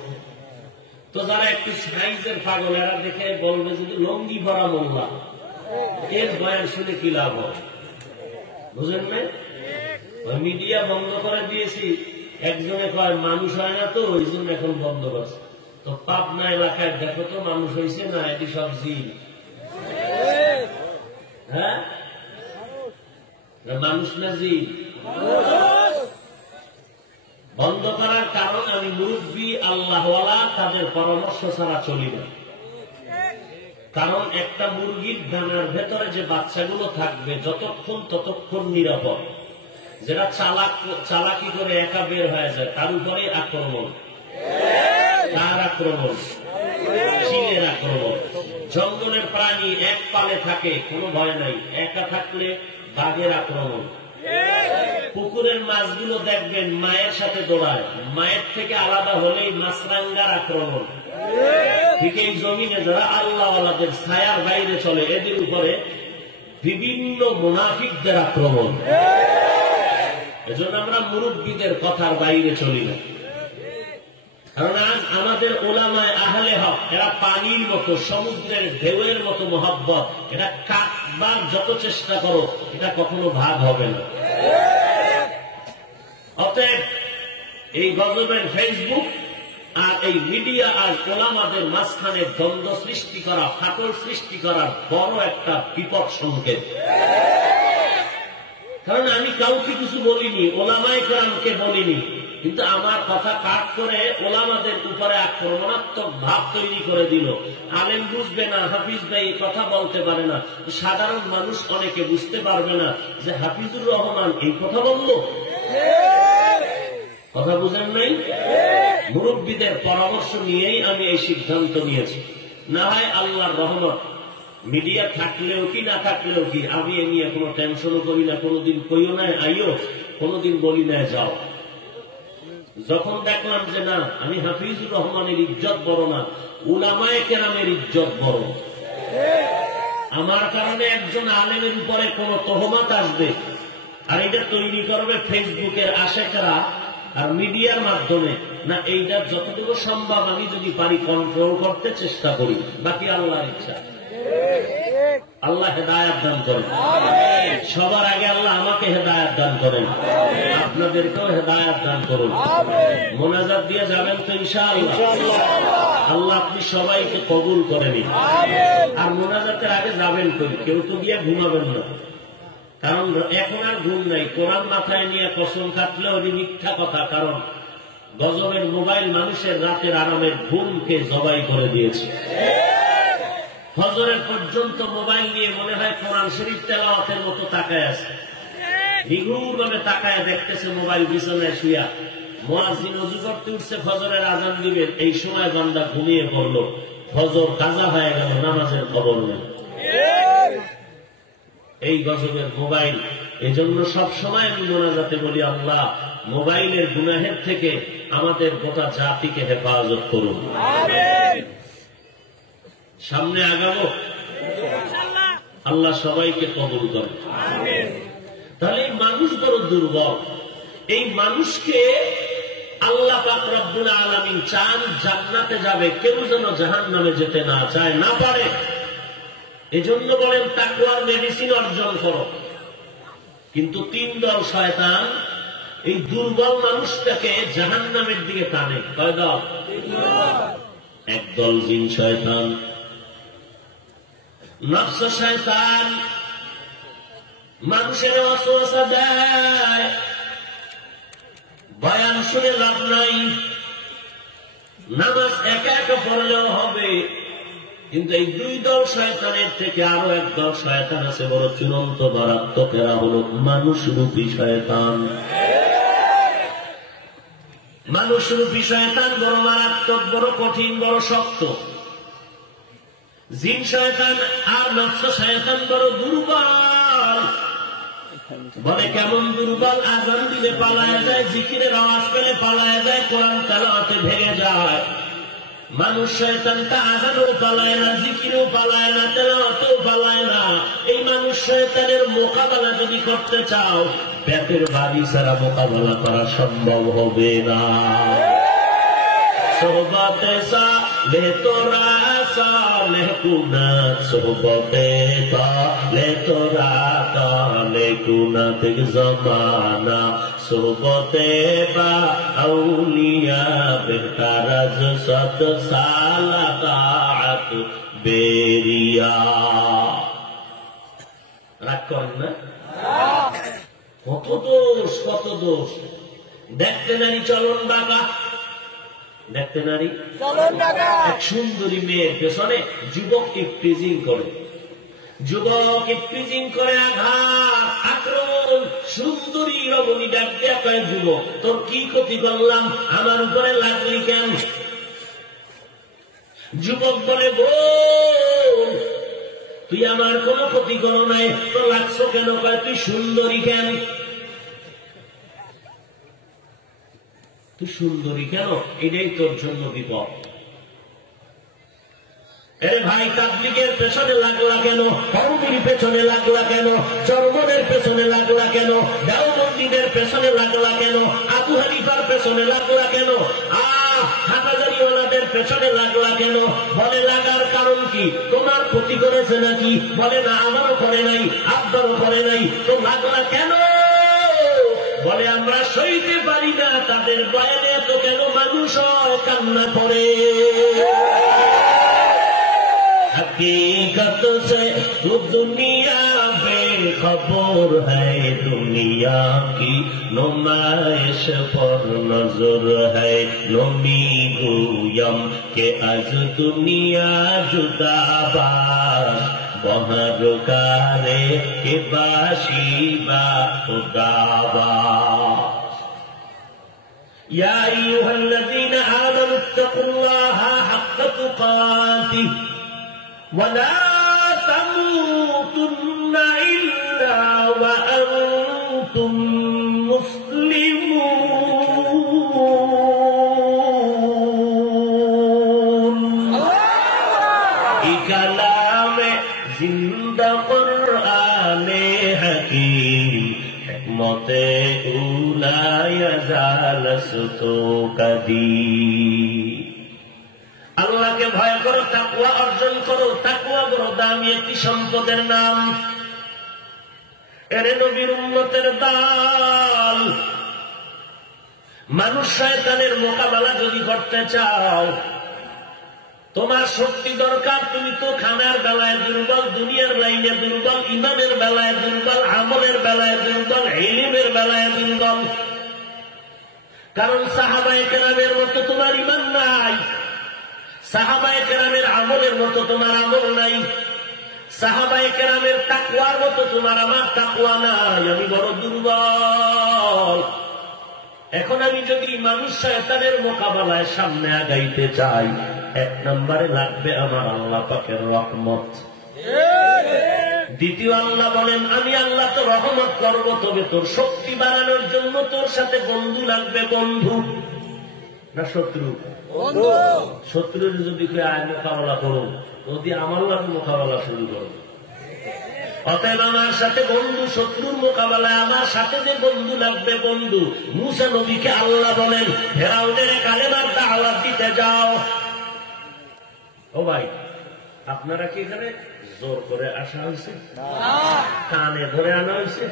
তো যারা একটু সাইজের পাগল এরা দেখে বলবে যদি লঙ্গি ভরা মোল্লা, এর বয়ান শুনে কি লাভ হয়? বুঝেন না? মিডিয়া বন্ধ করে দিয়েছি, একজনে কয় মানুষ হয় না তো ওই জন্য এখন বন্ধ করছে। তো পাবনা এলাকায় দেখো তো মানুষ হয়েছে না, এটি সব জিন। হ্যাঁ, মানুষ না জিন? বন্ধ করার কারণ আমি মুরব্বী আল্লাহওয়ালা, তাদের পরামর্শ ছাড়া চলি না। কারণ একটা মুরগির দানার ভেতরে যে বাচ্চাগুলো থাকবে ততক্ষণ নিরাপদ। যেটা চালাকি করে একা বের হয়ে যায় তার উপরে আক্রমণ, তার আক্রমণ, চিনের আক্রমণ। জঙ্গলের প্রাণী এক পালে থাকে, কোনো ভয় নাই, একা থাকলে বাঘের আক্রমণ। পুকুরের মাছগুলো দেখবেন মায়ের সাথে দৌড়ায়, মায়ের থেকে আলাদা হলেই মাছরাঙ্গার আক্রমণ। ঠিক এই জমিনে যারা আল্লাহওয়ালাদের ছায়ার বাইরে চলে এদের উপরে বিভিন্ন মুনাফিকদের আক্রমণ। এজন্য আমরা মুরব্বীদের কথার বাইরে চলি না। কারণ আজ আমাদের ওলামায়ে আহলে হক এরা পানির মতো, সমুদ্রের ঢেউয়ের মতো মহব্বত, এটা কাটবার যত চেষ্টা করো এটা কখনো ভাগ হবে না। অতএব এই গজবের ফেসবুক আর এই মিডিয়া আর ওলামাদের মাঝখানে দ্বন্দ্ব সৃষ্টি করা, ফাটল সৃষ্টি করার বড় একটা বিপদ সংকেত। কারণ আমি কাউকে কিছু বলিনি, ওলামায়ে কেরামকে বলিনি, কিন্তু আমার কথা কাট করে ওলামাদের উপরে আক্রমণাত্মক ভাব তৈরি করে দিল। আলেম বুঝবে না, হাফিজ ভাই কথা বলতে পারে না, সাধারণ মানুষ অনেকে বুঝতে পারবে না যে হাফিজুর রহমান এই কথা বলল। কথা বুঝেন নাই? মুরব্বীদের পরামর্শ নিয়েই আমি এই সিদ্ধান্ত নিয়েছি। না হয় আল্লাহর রহমত, মিডিয়া থাকলেও কি না থাকলেও কি, আমি এ নিয়ে কোনো টেনশনও করি না। কোনোদিন কইও না আইও, কোনোদিন বলি না যাও। যখন দেখলাম যে না, আমি হাফিজুর রহমানের ইজ্জত বড় না, উলামায়ে কেরামের ইজ্জত বড়, আমার কারণে একজন আলেমের উপরে কোন তহমত আসবে আর এটা তৈরি করবে ফেসবুকের আশেকরা আর মিডিয়ার মাধ্যমে, না এইটার যতটুকু সম্ভব আমি যদি পারি কন্ট্রোল করতে চেষ্টা করি, বাকি আল্লাহর ইচ্ছা। আল্লাহ হেদায়েত দান করেন, সবার আগে আল্লাহ আমাকে হেদায়েত দান করেন। আপনাদেরকেও হেদায়েত দান করুন। মোনাজাত দিয়ে যাবেন তো ইনশাআল্লাহ? আল্লাহ আপনি সবাইকে কবুল করে নিন। আর মোনাজাতের আগে যাবেন কই? কেউ তো গিয়ে ঘুমাবেন না, কারণ এখন আর ঘুম নাই। কোরআন মাথায় নিয়ে কসম কাটলে ওই মিথ্যা কথা, কারণ গজবের মোবাইল মানুষের রাতের আরামের ঘুমকে জবাই করে দিয়েছে। ফজরের পর্যন্ত মোবাইল নিয়ে মনে হয় কোরআন শরীফ তেলাওয়াতের মতো তাকায় আছে, নিগুড়ভাবে তাকায় দেখতেছে মোবাইল বিছানায় শুয়া। মুয়াজ্জিন ওযু করতে উঠছে, ফজরের আজান দিবে, এই সময় বান্দা ঘুমিয়ে পড়লো, ফজর কাজা হয়ে গেল, নামাজের খবর নেই। এই গজবের মোবাইল। এজন্য সব সময় আমি মোনাজাতে বলি, আল্লাহ মোবাইলের গুনাহের থেকে আমাদের গোটা জাতিকে হেফাজত করুন। সামনে আগাবো, আল্লাহ সবাইকে কবুল করুন। তাহলে এই মানুষ বড় দুর্বল। এই মানুষকে আল্লাহ পাক রব্বুল আলামিন চান জান্নাতে যাবে, কেউ যেন জাহান্নামে যেতে না চায়, না পারে। এজন্য বলেন তাকওয়ার মেডিসিন অর্জন করো। কিন্তু তিন দল শয়তান এই দুর্বল মানুষটাকে জাহান্নামের দিকে টানে। কয় দল? একদল জিন শয়তান, নফস শয়তান মানুষের ওয়াসওয়াসা দেয়, বয়ান শুনে লাভ নাই, নামাজ একা একা পড়লেও হবে। কিন্তু এই দুই দল শয়তানের থেকে আরো এক দল শয়তান আছে বড় চূড়ান্ত মারাত্মক, এরা হলো মানুষরূপী শয়তান। মানুষরূপী শয়তান বড় মারাত্মক, বড় কঠিন, বড় শক্ত। জিন শয়তান আর নফস শয়তান বড় দুর্বল। বলে কেমন দুর্বল? আজান দিলে পালায় যায়, জিকিরের আওয়াজ পেলে পালায় যায়, কোরআন তেলাওয়াতে ভেঙে যায়। মানুষ শয়তানটা আজানও পালায় না, জিকিরও পালায় না, তেলাওয়াতেও পালায় না। এই মানুষ শয়তানের মোকাবেলা যদি করতে চাও, ব্যাতের বাড়ি ছাড়া মোকাবেলা করা সম্ভব হবে না। সোহবতে সালে তোরা সালে কুনা, সোহবতে তালে তোরা তালে কুনা থেকে জমানা, সোহবতে বা আউলিয়া বেহতারাজ সত সালা তাআত বেরিয়া। রাগ করেন না? কত দোষ, কত দোষ। দেখতে নারী চলন বাঁকা, দেখতে নারী চলন বাঁকা। এক সুন্দরী মেয়ের পেছনে যুবক ইফটিজিং করে, যুবক ইফটিজিং করে, আঘাত, আক্রমণ। সুন্দরী রমণী ডাক দেয়া কয়, যুবক তোর কি ক্ষতি করলাম, আমার উপরে লাগলি কেন? যুবক বলে, বল তুই আমার কোন ক্ষতি করো নাই, তো লাগছো কেন? কয় তুই সুন্দরী কেন? তুই সুন্দরী কেন? এটাই তোর জন্য বিপদ। আরে ভাই, তাবলীগের পেছনে লাগলা কেন? কওমির পেছনে লাগলা কেন? চরমনের পেছনে লাগলা কেন? দেওবন্দীদের পেছনে লাগলা কেন? আবু হানিফার পেছনে লাগলা কেন? হাটাজারিওয়ালাদের পেছনে লাগলা কেন? বলে লাগার কারণ কি? তোমার ক্ষতি করেছে নাকি? বলে না, আমারও করে নাই, আব্বারও করে নাই, তো লাগলা কেন? বলে আমরা সইতে পারি না তাদের বয়ানে এত কেন মানুষ কান্না করে। हकीकत से तो दुनिया बेखबर है, दुनिया की नुमाइश पर नजर है। नमी गुयम के आज दुनिया जुदाबाज, बहर कारे के बाशिबा उदाबाज। या अय्युहल्लज़ीना आमनु इत्तक़ुल्लाहा हक़्क़ तुक़ातिह ولا تموتن إلا وأنتم مسلمون। كلام زندہ قرآن حکیم، حکمت اولا یزال ستو قدیم। আল্লাহকে ভয় করো, তাকওয়া অর্জন করো। তাকওয়া বড় দামি একটি সম্পদের নাম। এরে নবীর উম্মতের দল, মানুষ শয়তানের মোকাবেলা যদি করতে চাও, তোমার শক্তি দরকার। তুমি তো খানার বেলায় দুর্বল, দুনিয়ার লাইনে দুর্বল, ইমানের বেলায় দুর্বল, আমলের বেলায় দুর্বল, ইলমের বেলায় দুর্বল। কারণ সাহাবায়ে কেরামের মতো তোমার ইমান নাই, সাহাবায়ে কেরামের আমলের মতো তোমার আমল নাই, সাহাবায়ে কেরামের তাকওয়ার মতো তোমার আমার তাকওয়া নাই। আমি বড় দুর্বল। এখন আমি যদি মানুষ শয়তানের মোকাবেলায় সামনে আগাইতে চাই, এক নম্বরে লাগবে আমার আল্লাহ পাকের রহমত। দ্বিতীয় আল্লাহ বলেন, আমি আল্লাহ তো রহমত করব, তবে তোর শক্তি বাড়ানোর জন্য তোর সাথে বন্ধু লাগবে। বন্ধু না শত্রু? শত্রুর যদি আয় মোকাবেলা করো, যদি আমার লাগে মোকাবেলা শুরু করো। অতএব আমার সাথে বন্ধু, শত্রুর মোকাবেলায় আমার সাথে যে বন্ধু লাগবে বন্ধু। মুসা নবীকে আল্লাহ বলেন, ফেরাউনের কালেমার দাওয়াত দিতে যাও। ও ভাই, আপনারা কি এখানে জোর করে আসা হয়েছে? কানে ধরে আনা হয়েছে?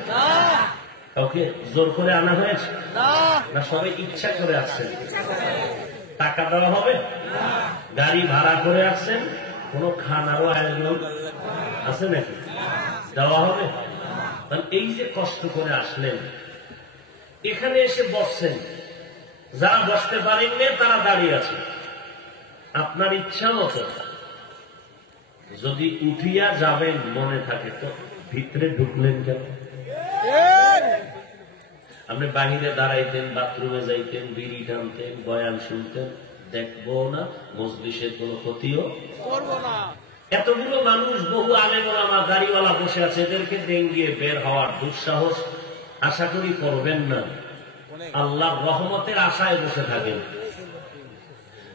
কাউকে জোর করে আনা হয়েছে না? সবাই ইচ্ছা করে আসছেন? টাকা দেওয়া হবে? গাড়ি ভাড়া করে আসছেন? কোন খানারও আয়োজন আছে নাকি? দেওয়া হবে? এই যে কষ্ট করে আসলেন, এখানে এসে বসছেন, যারা বসতে পারেননি তারা দাঁড়িয়ে আছে। আপনার ইচ্ছা মতো যদি উঠিয়া যাবেন মনে থাকে তো ভিতরে ঢুকলেন কেন? আপনি বাহিরে দাঁড়াইতেন, বাথরুমে যাইতেন, বিড়ি টানতেন, বয়ান শুনতেন, দেখবো না, মজলিসের কোনো ক্ষতিও করবো না। এতগুলো মানুষ, বহু আলেম ওলামা, গাড়িওয়ালা বসে আছে, এদেরকে ডেঙ্গিয়ে বের হওয়ার দুঃসাহস আশা করি করবেন না। আল্লাহর রহমতের আশায় বসে থাকেন।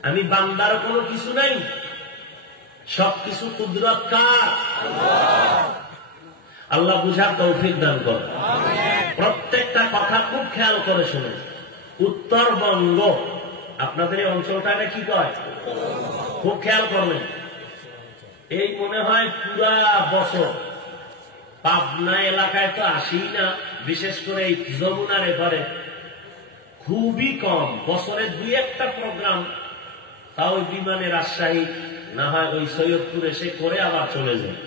আমি বান্দার কোনো কিছু নাই, সবকিছু কুদরত কার? আল্লাহ বুঝার তৌফিক দান করেন। প্রত্যেকটা কথা খুব খেয়াল করে শুনে। উত্তরবঙ্গ, আপনাদের এই অঞ্চলটা কি কয়? খুব খেয়াল করবেন। এই মনে হয় পুরা বছর পাবনা এলাকায় তো আসি না, বিশেষ করে এই যমুনার এপারে খুবই কম। বছরে দুই একটা প্রোগ্রাম, তাও বিমানে রাজশাহী না হয় ওই সৈয়দপুর এসে করে আবার চলে যায়।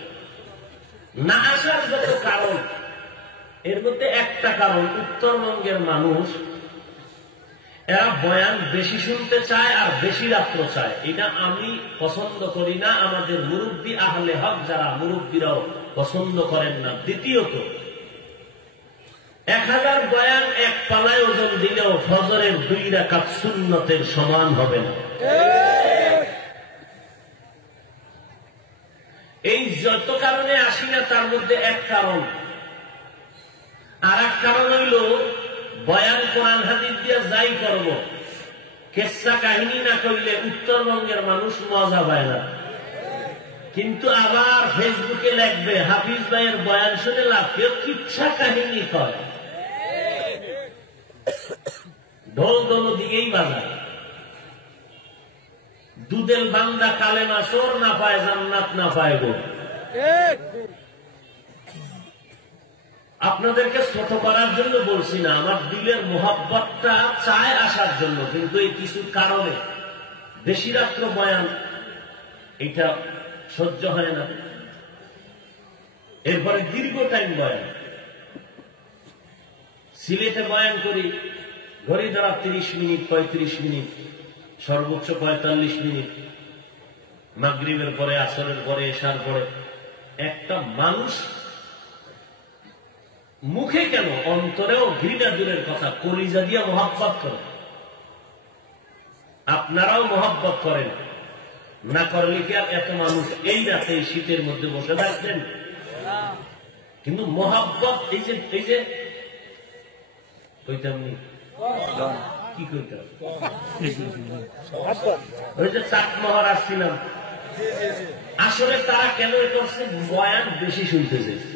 না আসার যত কারণ, এর মধ্যে একটা কারণ, উত্তরবঙ্গের মানুষ এরা বয়ান বেশি শুনতে চায় আর বেশি রাত্র চায়। এটা আমি পছন্দ করি না, আমাদের মুরব্বী আহলে হক যারা মুরব্বীরাও পছন্দ করেন না। দ্বিতীয়ত, 1000 বয়ান এক পালায় ওজন দিলেও ফজরের 2 রাকাত সুন্নতের সমান হবে না। এই যত কারণে আসি না তার মধ্যে এক কারণ। আর এক কারণ হইল বয়ান কোরআন হাদিস দিয়ে যাই করব, কেসা কাহিনী না করলে উত্তরবঙ্গের মানুষ মজা পায় না। কিন্তু আবার ফেসবুকে লিখবে হাফিজ ভাইয়ের বয়ান শুনে লাভ, কেউ কিচ্ছা কাহিনী করে, ঢোল দোনো দিকেই বাজায়। দুধের বান্দা কালেমা চোর না পায়, জান্নাত না পায় গো। আপনাদেরকে ছোট করার জন্য বলছি না, আমার দিলের মোহাব্বতটা চায় আসার জন্য। কিন্তু এই কিছু কারণে বেশি রাত্র বয়ান এটা সহ্য হয় না। এরপরে দীর্ঘ টাইম বয়ান। সিলেটে বয়ান করি, ঘড়ি ধরা 30 মিনিট, 35 মিনিট, সর্বোচ্চ 45 মিনিট। মাগরিবের পরে, আসরের পরে, এশার পরে একটা মানুষ মুখে কেন অন্তরেও ঘৃণা দূরের কথা, কলিজা দিয়া মোহাব্বত করে। আপনারাও মোহাব্বত করেন না, করলে কি আর এত মানুষ এই রাতে এই শীতের মধ্যে বসে থাকবেন? কিন্তু মোহাব্বত এই যে কইতাম কি কইতাম, ওই যে চাক মহার আসছিলাম, আসলে তারা কেন করছে? বয়ান বেশি শুনতে চাইছে।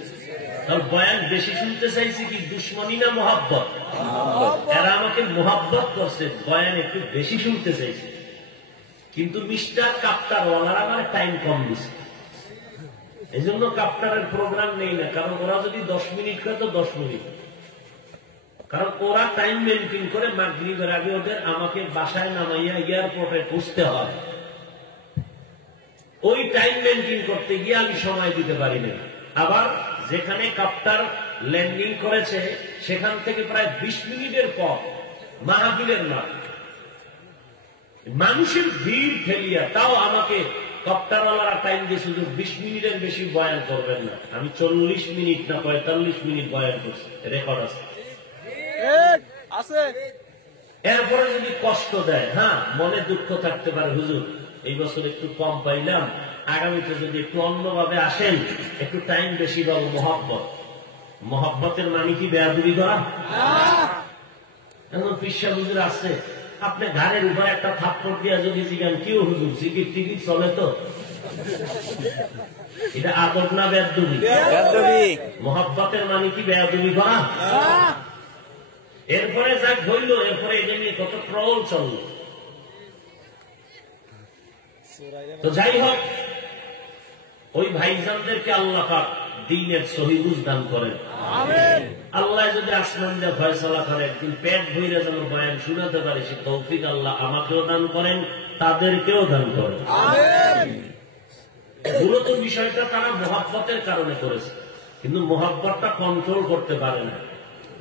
বয়ান বেশি শুনতে চাইছে কি দুশ্মনী না মোহাব্বত? এরা আমাকে মোহাব্বত করছে, বয়ান একটু বেশি শুনতে চাইছে। কিন্তু মিস্টার কাপ্তার ওয়ালার আমার টাইম কম দিচ্ছে, এই জন্য কাপ্তারের প্রোগ্রাম নেই না। কারণ ওরা যদি 10 মিনিট করে তো 10 মিনিট, কারণ ওরা টাইম মেনটেন করে মাগরিবের আগে ওদের আমাকে বাসায় নামাইয়া এয়ারপোর্টে পৌঁছতে হয়। ওই টাইম মেনটেন করতে গিয়ে আমি সময় দিতে পারি না। আবার যেখানে কাপ্টার ল্যান্ডিং করেছে সেখান থেকে প্রায় 20 মিনিটের পর মাহফিলের মাঠ, মানুষের ভিড় ঠেলিয়া তাও আমাকে কপ্টারওয়ালারা টাইম দিয়ে শুধু 20 মিনিটের বেশি বয়ান করবেন না। আমি 40 মিনিট না 45 মিনিট বয়ান করছি, রেকর্ড আছে। এরপরে যদি কষ্ট দেয়, হ্যাঁ মনে দুঃখ থাকতে পারে, হুজুর এই বছর একটু কম পাইলাম, আগামীতে যদি একটু অন্যভাবে আসেন, একটু টাইম বেশি দাও। মহব্বতের মানে কি বেয়াদবি করা? এমন পিসা হুজুর আছে, আপনি ঘাড়ের উপর একটা থাপ্পড় দিয়া যদি জিগান কেউ হুজুর জিকির টিকিট চলে তো, এটা আদব না বেয়াদবি? মহব্বতের মানে কি বেয়াদবি করা? এরপরে যা হইল, এরপরে এটা নিয়ে কত ট্রল চলল। তো যাই হোক, ওই ভাইজানদেরকে আল্লাহ পাক দ্বীনের সহি বুঝ দান করেন। আল্লাহ যদি আসমান দিয়ে ফয়সালা করে একদিন পেট ভইরা যেন বয়ান শুনাতে পারে, সে তৌফিক আল্লাহ আমাকেও দান করেন, তাদেরকেও দান করেন। মূলত বিষয়টা তারা মহব্বতের কারণে করেছে, কিন্তু মহব্বতটা কন্ট্রোল করতে পারে না।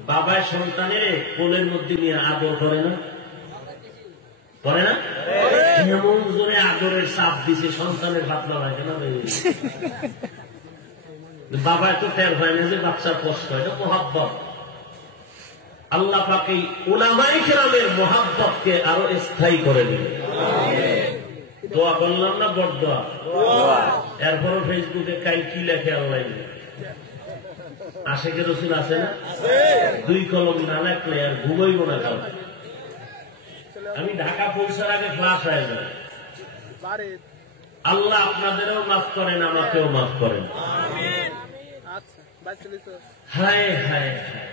বাবায় সন্তানের কোলের মধ্যে নিয়ে আদর করে না, করে না? এমন জোরে আদরের চাপ দিছে, সন্তানের হাত লাগায় কেন? বাবা এত টের হয় না যে বাচ্চার কষ্ট, এটা মহব্বত। আল্লাহ পাক এই উলামায়ে কেরামের মহব্বতকে আরো স্থায়ী করে দিলেন। দোয়া করলাম না, বড় দোয়া। এরপরও ফেসবুকে কাল কি লেখে আল্লাহ, আশেকের রসুল আছে না, 2 কলম না লেখলে আর ঘুমাইব না কাল। আমি ঢাকা পৌঁছার আগে ক্লাস হয়ে যায়। আল্লাহ আপনাদেরও মাফ করেন, আমাকেও মাফ করেন। হায় হায় হায়,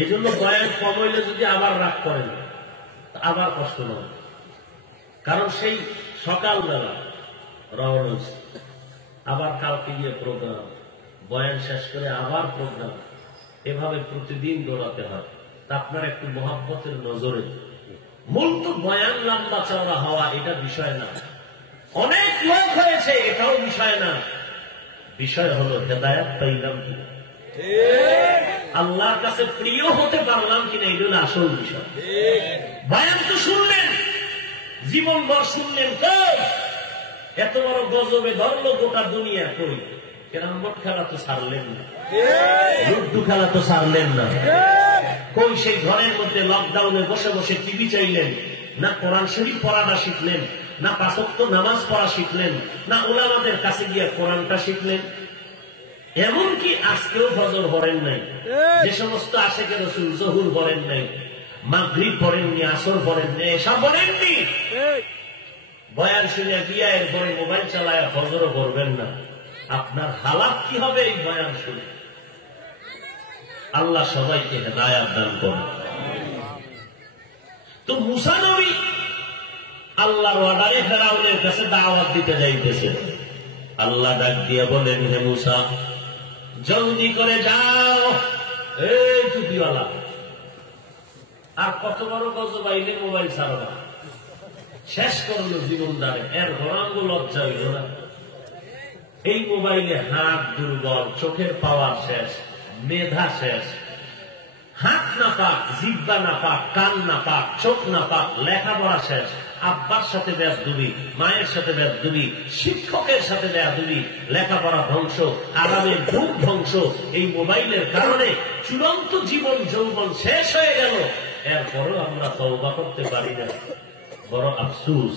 এই জন্য বয়স কম হইলে যদি আবার রাগ করেন, আবার কষ্ট নয়। কারণ সেই সকালবেলা রওনা, আবার কালকে গিয়ে প্রোগ্রাম, বয়ান শেষ করে আবার প্রোগ্রাম, এভাবে প্রতিদিন দৌড়াতে হয়। তা আপনার একটু মহব্বতের নজরে, মূল তো বয়ান লম্বা চওড়া হওয়া এটা বিষয় না, অনেক লোক হয়েছে এটাও বিষয় না। বিষয় হলো হেদায়েত পাইলাম কিনা, আল্লাহর কাছে প্রিয় হতে পারলাম কিনা, এটা হলো আসল বিষয়। বয়ান তো শুনলেন, জীবন ভর শুনলেন, কই এত বড় গজবে ধরলো গোটা দুনিয়া, কই ক্যারাম বোর্ড খেলা তো ছাড়লেন না, লুড্ডু খেলা তো ছাড়লেন না, কই সেই ঘরের মধ্যে লকডাউনে বসে বসে টিভি চাইলেন না, কোরআন শরীফ পড়াটা শিখলেন না, 5 ওয়াক্ত নামাজ পড়া শিখলেন না, উলামাদের কাছে গিয়ে কোরআনটা শিখলেন। এমনকি আজকেও ফজর পড়েন নাই, যে সমস্ত আশেকের রাসূল জোহর পড়েন নাই, মাগরিব পড়েননি, আসর পড়েননি, এসব পড়েননি। বয়ান শুনে গিয়া এরপরে মোবাইল চালায় ফজরও পড়বেন না। আপনার হালাত কি হবে এই বয়ান শুনে? আল্লাহ সবাইকে হেদায়েত দান করেন। তো মুসা নবী আল্লাহর অর্ডারে ফেরাউনের কাছে দাওয়াত দিতে যাইতেছে। আল্লাহ ডাক দিয়ে বলেন, হে মুসা জলদি করে যাও, এই টুপিওয়ালা আর কত বড় গজব আইলে মোবাইল ছাড়বা, শেষ করলো জীবনদারে। এর ঘরাঙ্গ লজ্জা হইল না? এই মোবাইলে হাত দুর্বল, চোখের পাওয়ার শেষ, মেধা শেষ, হাত না পাক, জিহ্বা না পাক, কান না পাক, চোখ না পাক, লেখাপড়া শেষ, আব্বার সাথে বেয়াদবি, মায়ের সাথে বেয়াদবি, শিক্ষকের সাথে বেয়াদবি, লেখাপড়া ধ্বংস, আরামের ঘুম ধ্বংস। এই মোবাইলের কারণে চূড়ান্ত জীবন যৌবন শেষ হয়ে গেল। এরপরও আমরা তওবা করতে পারি না, বড় আফসোস।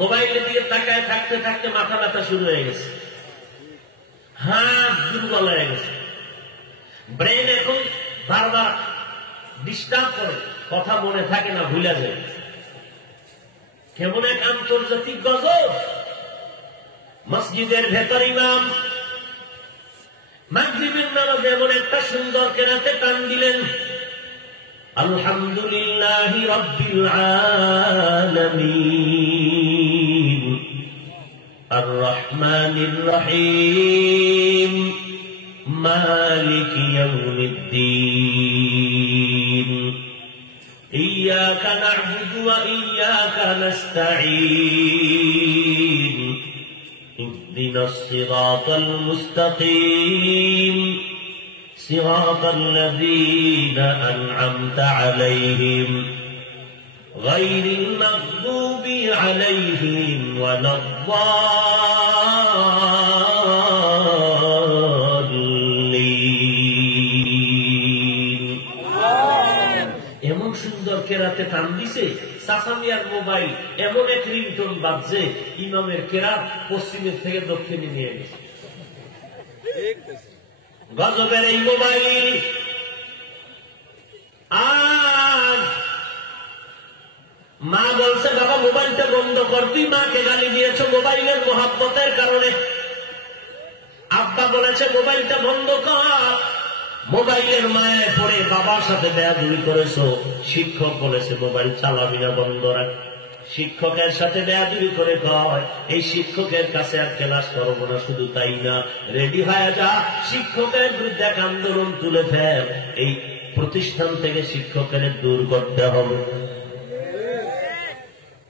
মোবাইলের দিকে তাকায় থাকতে থাকতে মাথা ব্যথা শুরু হয়ে গেছে, হাত দুর্বল হয়ে গেছে, ব্রেন এখন বারবার ডিস্টার্ব করে, কথা মনে থাকে না, ভুলে যায়। কেমন এক আন্তর্জাতিক গজব! মসজিদের ভেতর ইমাম মাগরিবের নামাজে এমন একটা সুন্দর কেরাতে টান দিলেন, আলহামদুলিল্লাহি রাব্বিল আলামিন আর রহমানির রহিম মালিকি الدين إياك نعبد وإياك نستعين اهدنا الصراط المستقيم صراط الذين أنعمت عليهم غير المغضوب عليهم ولا الضالين এমন সুন্দর কেরাতে টান দিছে সাসামিয়ার মোবাইল এমন এক রিংটোন বাজছে ইমামের কেরাত পশ্চিমের থেকে দক্ষিণে নিয়ে গেছে গজবের এই মোবাইল আজ মা বলছে বাবা মোবাইলটা বন্ধ কর, তুই মাকে গালি দিয়েছ মোবাইলের মোহাব্বতের কারণে। আব্বা বলেছে মোবাইলটা বন্ধ কর, মোবাইলের মায়ের পরে বাবার সাথে বেয়াদবি করেছো। শিক্ষক বলেছে মোবাইল চালাবি না, বন্ধ রাখ। শিক্ষকের সাথে বেয়াদবি করে কয় এই শিক্ষকের কাছে আর ক্লাস করবো না। শুধু তাই না, রেডি হয়ে যা, শিক্ষকের বিরুদ্ধে এক আন্দোলন তুলে ফেল, এই প্রতিষ্ঠান থেকে শিক্ষকের দূর করতে হবে।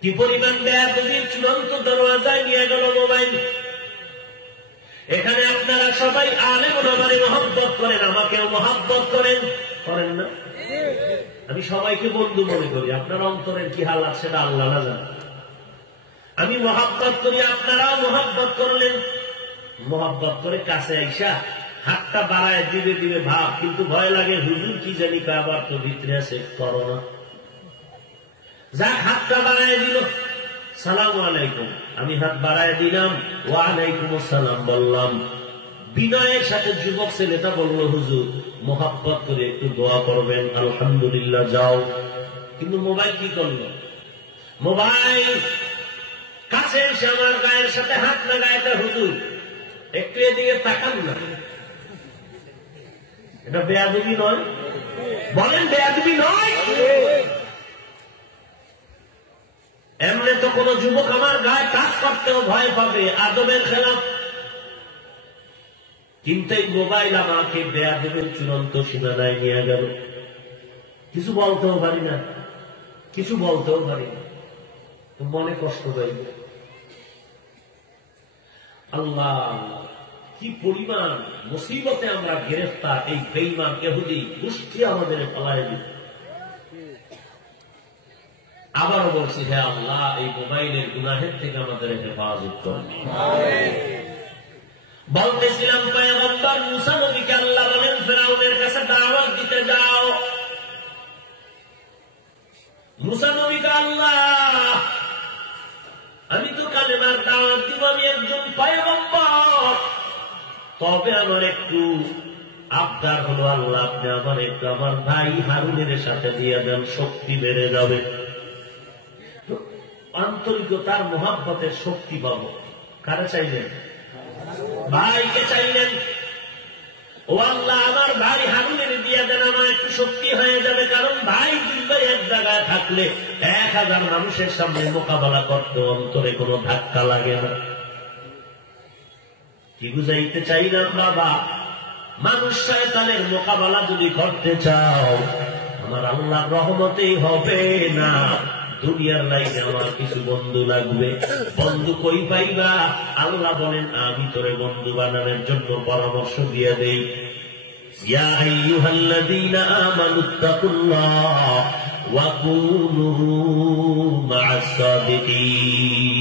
কি পরিমাণ বেয়াদবির চূড়ান্ত দরওয়াজায় নিয়ে গেল মোবাইল। এখানে আপনারা সবাই আলেম ওলামারে মহব্বত করেন, আমাকেও মহব্বত করেন, করেন না? আমি সবাইকে বন্ধু মনে করি, আপনার অন্তরের কি হাল আছে সেটা আল্লাহ না জানে। আমি মহব্বত করি, আপনারাও মহব্বত করলেন। মহব্বত করে কাছে আইসা হাতটা বাড়ায় দিবে দিবে ভাব, কিন্তু ভয় লাগে হুজুর কি জানি আবার তো ভিতরে আছে, করো না। যাক, হাতটা বাড়ায় দিল, সালাম আলাইকুম, আমি হাত বাড়ায় দিলাম, ওয়ালাইকুম আসসালাম বললাম। বিনয়ের সাথে যুবক ছেলেটা বলল হুজুর মোহাব্বত করে একটু দোয়া করবেন, আলহামদুলিল্লাহ, যাও। কিন্তু মোবাইল কি করলো? মোবাইল কাছে এসে আমার গায়ের সাথে হাত লাগায়, হুজুর একটু এদিকে তাকান না। এটা বেয়াদবি নয়? বলেন বেয়াদবি নয়? এমনি তো কোন যুবক আমার গায়ে কাজ করতেও ভয় পাবে, আদবের খেলাফ। কিন্তু এই মোবাইল আমাকে বেয়াদবের চূড়ান্ত সীমানায় নিয়ে গেল। কিছু বলতেও পারি না, কিছু বলতেও পারি না, মনে কষ্ট পাই। আল্লাহ, কি পরিমাণ মুসিবতে আমরা গ্রেফতার। এই বেঈমান ইহুদি গোষ্ঠী আমাদের ফলায় দিল। আবারও বলছি, হে আল্লাহ, এই মোবাইলের গুনাহের থেকে আমাদের হেফাজত করুন। বলতেছিলাম পয়গম্বর মুসা নবীকে আল্লাহ বলেন ফিরআউনের কাছে দাওয়াত দিতে যাও। মুসা নবীকে আল্লাহ, আমি তো কালেমার দাওয়াত দিব, আমি একজন পয়গম্বর, তবে আমার একটু আবদার হলো আল্লাহ, আপনি আমার একটু আমার ভাই হারুনের সাথে দিয়ে দেন, শক্তি বেড়ে যাবে। আন্তরিকতার মোহাব্বতের শক্তি পাবো। কারা চাইলেন? ভাইকে চাইলেন। ও আল্লাহ, আমার ভাই হারুনের দিয়ে দেন, আমার একটু শক্তি হয়ে যাবে। কারণ ভাই দুই ভাই এক জায়গায় থাকলে 1000 মানুষের সামনে মোকাবেলা করতে অন্তরে কোনো ধাক্কা লাগে না। কি বুঝাইতে চাইলাম বাবা? মানুষ শয়তানের মোকাবেলা যদি করতে চাও, আমার আল্লাহর রহমতেই হবে না। দুনিয়ার লাইনে আমার কিছু বন্ধু লাগবে। বন্ধু কই পাইবা? আল্লাহ বলেন আমি তোরে বন্ধু বানানোর জন্য পরামর্শ দিয়ে দেই। ইয়া আইয়ুহাল্লাযীনা আমানুত্তাকুল্লাহ ওয়া কুনু মা'আস সাদিকিন।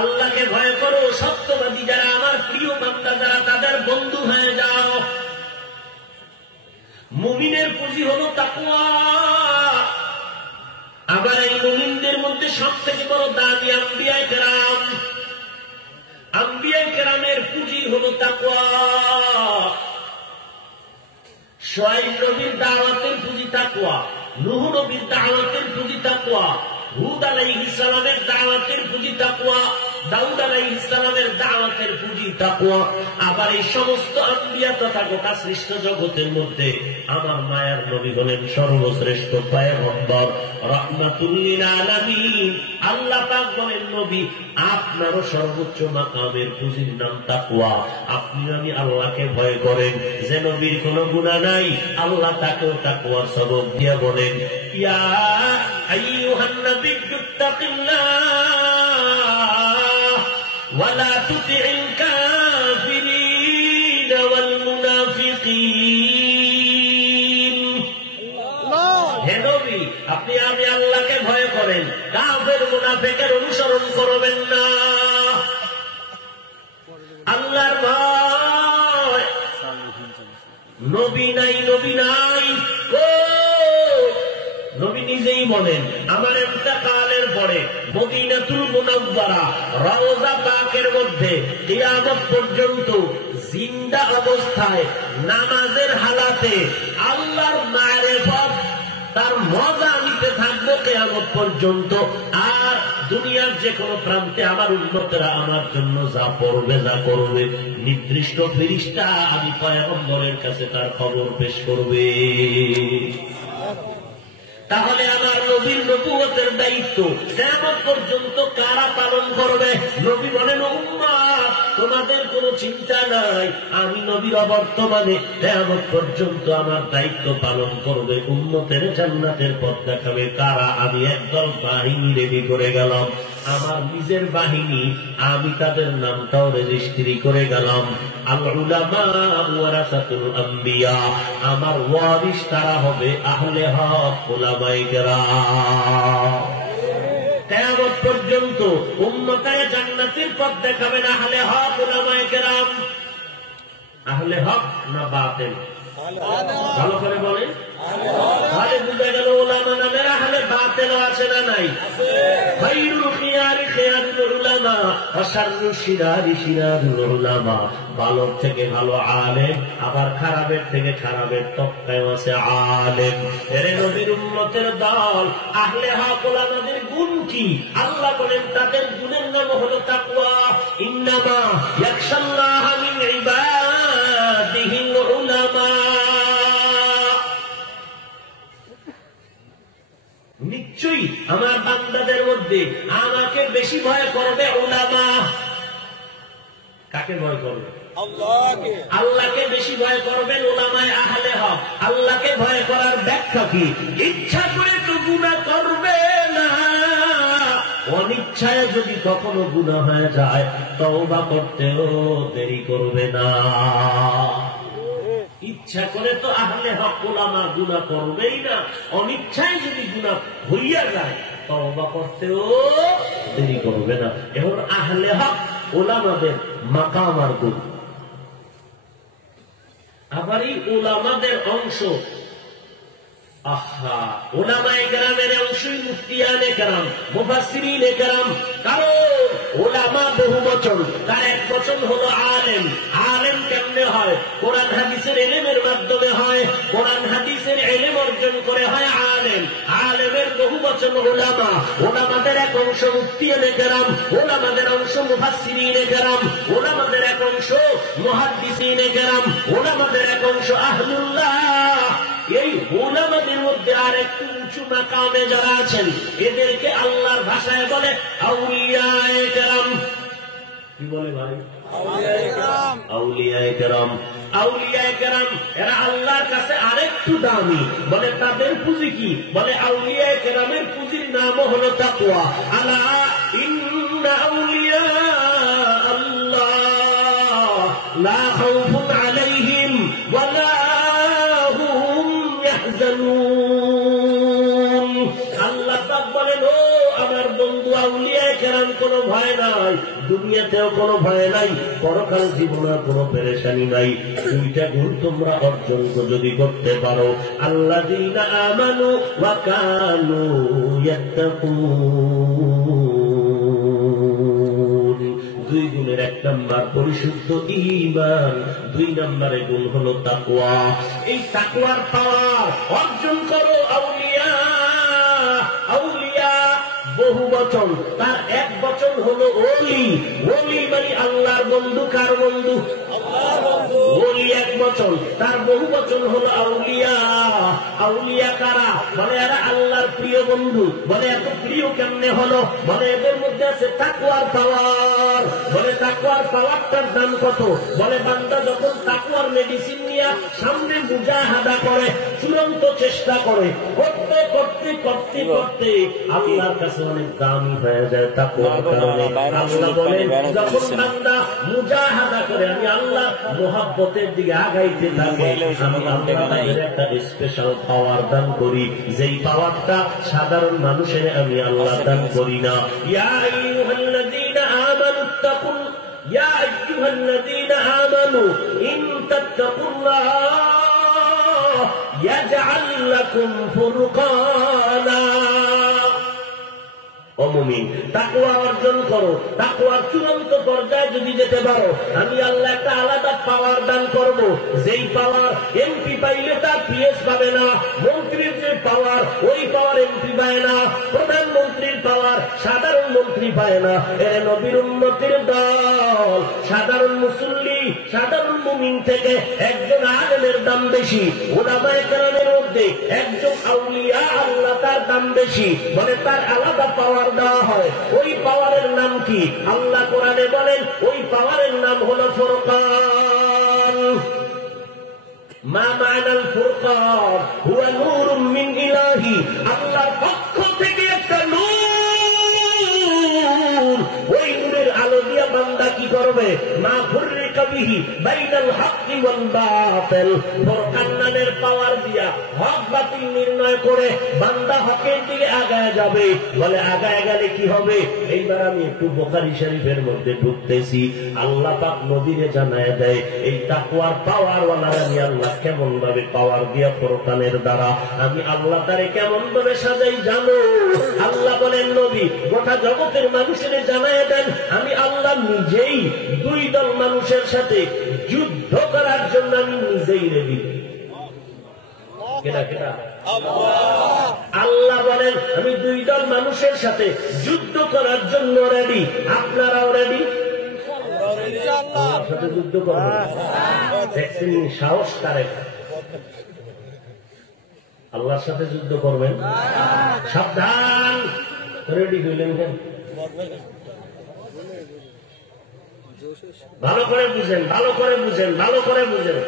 আল্লাহকে ভয় করো, সত্যবাদী যারা, আমার প্রিয় বান্দা যারা, তাদের বন্ধু হয়ে যাও। মুমিনের পুঁজি হলো তাকওয়া। আবার এই মুমিনদের মধ্যে সব থেকে বড় দামি আম্বিয়ায়ে কেরাম। আম্বিয়ায়ে কেরামের পুঁজি হলো তাকওয়া। শুআয়ব নবীর দাওয়াতের পুঁজি তাকওয়া, নূহ নবীর দাওয়াতের পুঁজি তাকওয়া, হুদ আলাইহিস সালামের দাওয়াতের পুঁজি তাকওয়া, দাউদ আলাইহিস সালামের দাওয়াতের পুঁজি তাকওয়া। আবার এই সমস্ত আম্বিয়া তথা গোটা সৃষ্ট জগতের মধ্যে আমার মায়ার নবী হলেন সর্বশ্রেষ্ঠ পয়গম্বর, রাহমাতুল লিল আলামিন। আল্লাহ পাক বলেন, নবী আপনারও সর্বোচ্চ মাকামের পুঁজির নাম তাকওয়া। আপনি আমি আল্লাহকে ভয় করেন। যে নবীর কোনো গুনাহ নাই, আল্লাহ তাকেও তাকওয়ার সবক দিয়ে বলেন, ইয়া আইয়ুহান নাবিয়্যু তাকিল্লাহ ওয়া লা তুতি'ল কাফিরিন ওয়াল মুনাফিকিন। হে নবী, আপনি আমি আল্লাহকে ভয় করেন, কাফের মুনাফিকের অনুসরণ করবেন না। আল্লাহর ভয়। নবী নাই, নবী নাই। নবী নিজেই বলেন, আমার ইন্তেকালের পরে মদিনাতুল মুনাওয়ারা রওজা পাকের মধ্যে কিয়ামত পর্যন্ত জিন্দা অবস্থায় নামাজের হালাতে আল্লাহর মারিফত তার মজা নিতে থাকবো কিয়ামত পর্যন্ত। আর দুনিয়ার যে কোনো প্রান্তে আমার উম্মতেরা আমার জন্য যা পড়বে, যা করবে, নির্দিষ্ট ফেরেশতা আমি পয়গম্বরের কাছে তার খবর পেশ করবে। তাহলে আমার নবীর নবুয়তের দায়িত্ব কিয়ামত পর্যন্ত কারা পালন করবে? নবী বলেন, উম্মাত তোমাদের কোনো চিন্তা নাই, আমি নবীর অবর্তমানে কিয়ামত পর্যন্ত আমার দায়িত্ব পালন করবে। উম্মতের জান্নাতের পথ দেখাবে কারা? আমি একদল বাহিনী রেডি করে গেলাম, আমার নিজের বাহিনী, আমি তাদের নামটাও রেজিস্ট্রি করে গেলাম। আল উলামা ওয়ারাসাতুল আম্বিয়া, আমার ওয়ারিস তারা হবে আহলে হক উলামায়ে কেরাম। কিয়ামত পর্যন্ত উম্মতের জান্নাতের পথ দেখাবেন আহলে হক উলামায়ে কেরাম। আহলে হক না বাতিল? ভালো করে বলে। তাহলে বুঝা গেল উলামা নামের আহলে বাতিল আছে না নাই? খায়রুল খিয়ারি খিয়ারুল উলামা ওয়া শাররুশ শিরারি শিরারুল উলামা। ভালোর থেকে ভালো আলেম, আবার খারাপের থেকে খারাপের তককায় আছে আলেম। এরে নবীর উম্মতের দল আহলে হক উলামাদের গুণ কি? আল্লাহ বলেন তাদের গুণের নাম হলো তাকওয়া। ইন্নামা ইয়াখশাল্লাহ মিন ইবাদিহিল উলামা। নিশ্চয়ই আমার বান্দাদের মধ্যে আমাকে বেশি ভয় করবে উলামা। কাকে ভয় করবে? আল্লাহকে। আল্লাহকে বেশি ভয় করবেন উলামায়ে আহলে হক। আল্লাহকে ভয় করার ব্যাখ্যা কি? ইচ্ছা করে তো গুনাহ করবে না, অনিচ্ছায় যদি কখনো গুনাহ হয়ে যায় তওবা করতেও দেরি করবে না। ইচ্ছা করে তো আহলে হক উলামা গুনাহ করবেই না, অনিচ্ছায় যদি গুনাহ হইয়া যায় তওবা করতেও দেরি করবে না। এখন আহলে হক উলামাদের মাকাম আর গুণ। আবার এই উলামাদের অংশ, আহা, উলামায়ে কেরামের অংশই মুফতিয়ানে কেরাম, মুফাসসিরিনে কেরাম। কারণ উলামা বহু বচন, তার এক বচন হলো আলেম। আলেম কেমনে হয়? কোরআন হাদিসের ইলমের মাধ্যমে হয়। কোরআন হাদিসের ইলম অর্জন করে হয় আলেম। আলেমের বহু বচন উলামা। উলামাদের এক অংশ মুফতিয়ানে কেরাম, উলামাদের অংশ মুফাসসিরিনে কেরাম, উলামাদের এক অংশ মুহাদ্দিসিনে কেরাম, উলামাদের এক অংশ আহলুল্লাহ। এই উলামাদের মধ্যে আর একটু উঁচু মাকামে যারা আছেন এদেরকে আল্লাহর ভাষায় বলে আউলিয়ায়ে কেরাম। কি বলে ভাই? আউলিয়ায়ে কেরাম। আউলিয়ায়ে কেরাম এরা আল্লাহর কাছে আরেকটু দামি। বলে তাদের পুঁজি কি? বলে আউলিয়ায়ে কেরামের পুঁজির নাম হলো তাকওয়া। আলা ইন্না আউলিয়া আল্লাহ লা খাউফুন আলাইহিম ওয়া লা আল্লাহ পাক বলেন, ও আমার বন্ধু আউলিয়ায়ে কেরাম, কোনো ভয় নাই, দুনিয়াতেও কোনো ভয় নাই, পরকাল জীবনে কোনো পেরেশানি নাই। দুইটা গুণ তোমরা অর্জন যদি করতে পারো, আল্লাযীনা আমানু ওয়া কানু ইয়াত্তাকুন। দুই গুণের এক নাম্বার পরিশুদ্ধ ঈমান, দুই নাম্বারে গুণ হলো তাকওয়া। এই তাকওয়ার পাওয়ার অর্জন করো আউলিয়া। আউলিয়া বহু বচন, তার এক বচন হলো ওলি। ওলি মানে আল্লাহর বন্ধু। কার বন্ধু? ওলি এক বচন, তার বহু বচন হলো আউলিয়া। আউলিয়া কারা? বলে এরা আল্লাহর প্রিয় বন্ধু। বলে এত প্রিয় কেমনে হলো? বলে এদের মধ্যে আছে তাকওয়ার পাওয়ার। বলে তাকওয়ার পাওয়ারটার দাম কত? বলে বান্দা যখন তাকওয়ার মেডিসিন নিয়ে সামনে মুজাহাদা করে, চূড়ান্ত চেষ্টা করে, করতে করতে করতে করতে আল্লাহর কাছে অনেক দাম হয়ে যায় তাকওয়ার কারণে। আল্লাহ বলেন যখন বান্দা মুজাহাদা করে আমি আল্লাহ মোহাব্বতের দিকে আগাইতে থাকে, আমি আল্লাহ একটা স্পেশাল পাওয়ার দান করি, যেই পাওয়ারটা সাধারণ মানুষের আমি আল্লাহ দান করি না। ইয়া আইয়ুহাল্লাযীনা আমানু তাকুন ইয়া আইয়ুহাল্লাযীনা আমানু ইন তাত্তাকুল্লাহ ইয়াজআল লাকুম ফুরকানা। ও মুমিন, তাকওয়া অর্জন করো। তাকওয়ার চূড়ান্ত পর্যায়ে যদি যেতে পারো, আমি আল্লাহ একটা আলাদা পাওয়ার দান করব, যেই পাওয়ার এমপি পাইলে তার পিএস পাবে না। মন্ত্রীর যে পাওয়ার, ওই পাওয়ার এমপি পায় না। প্রধানমন্ত্রীর পাওয়ার সাধারণ মন্ত্রী পায় না। এ নবীর উম্মতের দল, সাধারণ মুসল্লি, সাধারণ মুমিন থেকে একজন আলেমের দাম বেশি। উলামায়ে কেরামের মধ্যে একজন আউলিয়া আল্লাহ, তার দাম বেশি। বলে তার আলাদা পাওয়ার দেওয়া হয়। ওই পাওয়ারের নাম কি? আল্লাহ কোরআনে বলেন ওই পাওয়ারের নাম হলো ফুরকান। মা মানাল ফুরকান হুয়া নূরুম মিন ইলাহি, আল্লাহর পক্ষ থেকে একটা নূর। ওই নূরের আলো দিয়া বান্দা কি করবে? মা ফুররিকা বিহি বাইনাল হাক্কি ওয়াল বাতিল। ফুরকান নামের পাওয়ার দিয়া হক বাতিল নির্ণয় করে বান্দা হকের দিকে আগায় যাবে। বলে আগায় গেলে কি হবে? এইবার আমি একটু বুখারী শরীফের মধ্যে ঢুকতেছি। আল্লাহ পাক নবীরে জানায় দেয় এই তাকওয়ার পাওয়ার ওয়ালারা আমি আল্লাহ কেমন ভাবে পাওয়ার দিয়া ফুরকানের দ্বারা আমি আল্লাহ তারে কেমন ভাবে সাজাই জানো? আল্লাহ বলেন নবী গোটা জগতের মানুষের জানায় দেন আমি আল্লাহ নিজেই দুই দল মানুষের সাথে যুদ্ধ করার জন্য আমি নিজেই রেডি। কেডা কেডা? আল্লাহ বলেন আমি দুই দল মানুষের সাথে যুদ্ধ করার জন্য রেডি। আপনারাও রেডি? আল্লাহর সাথে যুদ্ধ করবেন? দেখছেন সাহস কারে? আল্লাহর সাথে যুদ্ধ করবেন? সাবধান। রেডি হইলেন কেন? ভালো করে বুঝেন, ভালো করে বুঝেন, ভালো করে বুঝেন।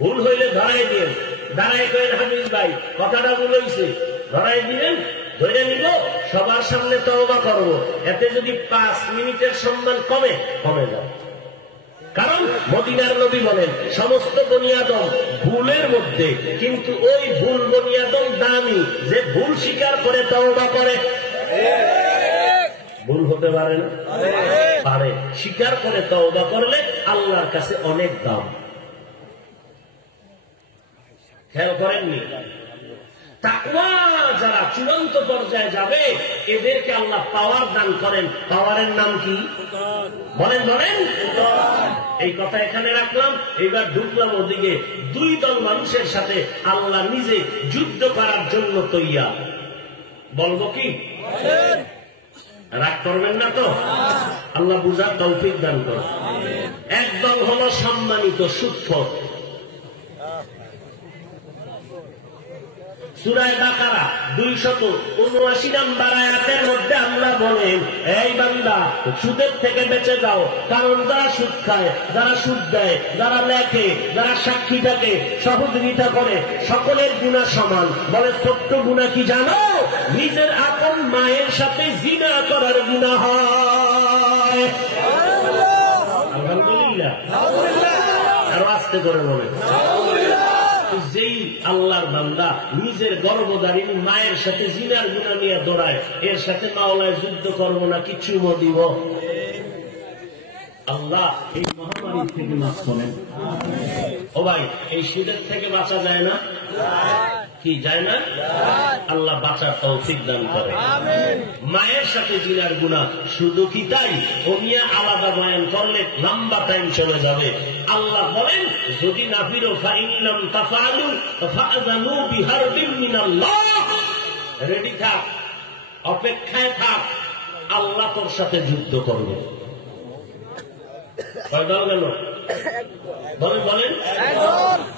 ভুল হইলে ধরাই দিন। দাঁড়াই করেন হাফিজ ভাই কথাটা ভুল হয়েছে, ধরাই দিলেন, ধরে নিল, সবার সামনে তওবা করবো। এতে যদি 5 মিনিটের সম্মান কমে, কমে যাও। কারণ মদিনার নবী বলেন সমস্ত বনি আদম ভুলের মধ্যে, কিন্তু ওই ভুল বনি আদম দামি যে ভুল স্বীকার করে তওবা করে। ভুল হতে পারে না? পারে। স্বীকার করে তওবা করলে আল্লাহর কাছে অনেক দাম। খেয়াল করেননি? তাকওয়া যারা চূড়ান্ত পর্যায়ে যাবে এদেরকে আল্লাহ পাওয়ার দান করেন। পাওয়ারের নাম কি? বলেন বলেন। এই কথা এখানে রাখলাম। এবার ঢুকলাম ওদিকে। দুই দল মানুষের সাথে আল্লাহ নিজে যুদ্ধ করার জন্য তৈয়ার। বলবো কি? রাগ করবেন না তো? আল্লাহ বুঝার তৌফিক দান করেন। একদল হলো সম্মানিত সুৎখর। সূরা বাকারা 279 নম্বর আয়াতের মধ্যে আল্লাহ বলেন এই বান্দা সুদের থেকে বেঁচে যাও। কারণ যারা সুদ খায়, যারা সুদ দেয়, যারা লেখে, যারা সাক্ষী থাকে, সহযোগিতা করে, সকলের গুনাহ সমান। বলে ছোট্ট গুনাহ কি জানো? নিজের আপন মায়ের সাথে জিনা করার গুনাহ হয়। আলহামদুলিল্লাহ। আরো আস্তে করে বলে। যেই আল্লাহর বান্দা নিজের গর্ভধারিণী মায়ের সাথে জিনার গুনাহ নিয়ে দৌড়ায়, এর সাথে মাওলায় যুদ্ধ করবো না, কিছু দিব। আল্লাহ এই মহামারী থেকে মাফ করেন। ও ভাই, এই সুদের থেকে বাঁচা যায় না? কি যায় না? আল্লাহ বাঁচার তৌফিক দান করে। মায়ের সাথে জিনার গুনাহ শুধু কি তাই? ও নিয়ে আলাদা বয়ান করলে লম্বা টাইম চলে যাবে। আল্লাহ বলেন যদি না ফিরো ফাইনলাম তাফআলু ফাআযানু বিহারবিন মিনাল্লাহ। রেডি থাক। অপেক্ষায় থাক, আল্লাহ তোর সাথে যুদ্ধ করবে। কয়দল গেল? বলেন বলেন।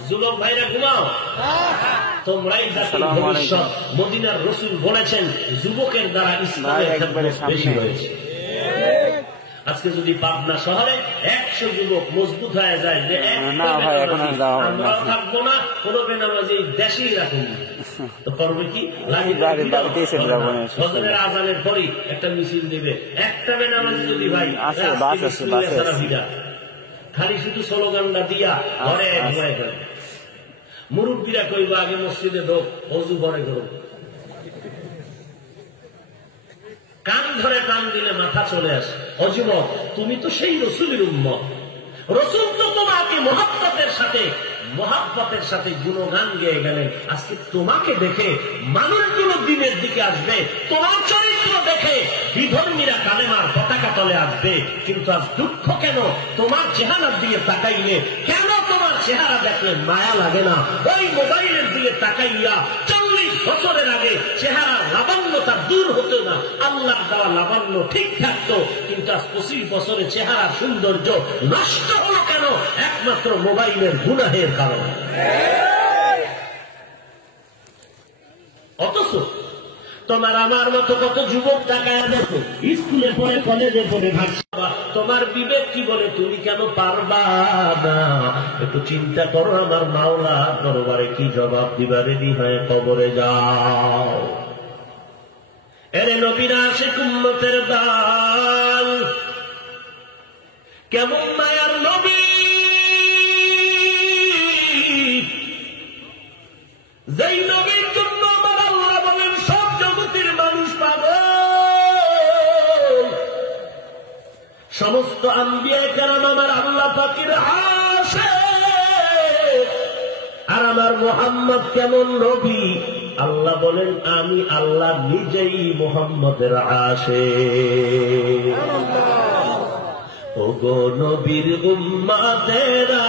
যুবক ভাইরা ঘুমাও, তোমরাই জাতির ভবিষ্যৎ। মদিনার রাসূল বলেছেন যুবকের দ্বারা ইসলামের খেদমত বেশি হয়েছে। আজকে যদি পাবনা শহরে 100 যুবক মজবুত হয়ে যায় যে আমরাও থাকবো না, কোনো বেনামাজি দেশেই রাখুন, তো করবে কি? ফজরের আজানের পরই একটা মিছিল দিবে, একটা বেনামাজি যদি ভাই খালি শুধু স্লোগানটা দিয়া ঘরে ঘুমায় ফেলে। মুরব্বীরা কইব আগে মসজিদে ঢোক, অজু পরে করো। কান ধরে টান দিলে মাথা চলে আসে। ও যুবক, তুমি তো সেই রসুলের উম্মত। রসুল তো তোমাকে মহাব্বতের সাথে গুণগান গেয়ে গেলেন। আজকে তোমাকে দেখে মানুষগুলো দিনের দিকে আসবে, তোমার চরিত্র দেখে বিধর্মীরা কালেমার পতাকা তলে আসবে। কিন্তু আজ দুঃখ কেন, তোমার চেহারার দিকে তাকাইলে কেন তোমার চেহারা দেখলে মায়া লাগে না? ওই মোবাইলের দিকে তাকাইয়া 40 বছরের আগে চেহারার লাবণ্যতা দূর হতো না, আল্লাহ দেওয়া লাবণ্য ঠিক থাকতো। কিন্তু আজ 25 বছরে চেহারা সৌন্দর্য নষ্ট হলো কেন? একমাত্র মোবাইলের গুনাহের কারণে। অথচ তোমার আমার মতো কত যুবক তাকায় দেখো, স্কুলে পড়ে, কলেজে পড়ে, ভাববা তোমার বিবেক কি বলে, তুমি কেন পারবা না? একটু চিন্তা করো, আমার মাওলা দরবারে কি জবাব দিবা রেডি হয়ে কবরে যাও। এরে নবীরা আশিক উম্মতের দল, কেমন মায়ার নবী, যেই নবীর জন্য আমার আল্লাহ বলেন সব জগতের মানুষ পাগল। সমস্ত আম্বিয়া কেরাম আমার আল্লাহ পাকের আশিক। আর আমার মুহাম্মদ কেমন নবী, আল্লাহ বলেন আমি আল্লাহ নিজেই মুহাম্মদের আশিক। ওগো নবীর উম্মতেরা,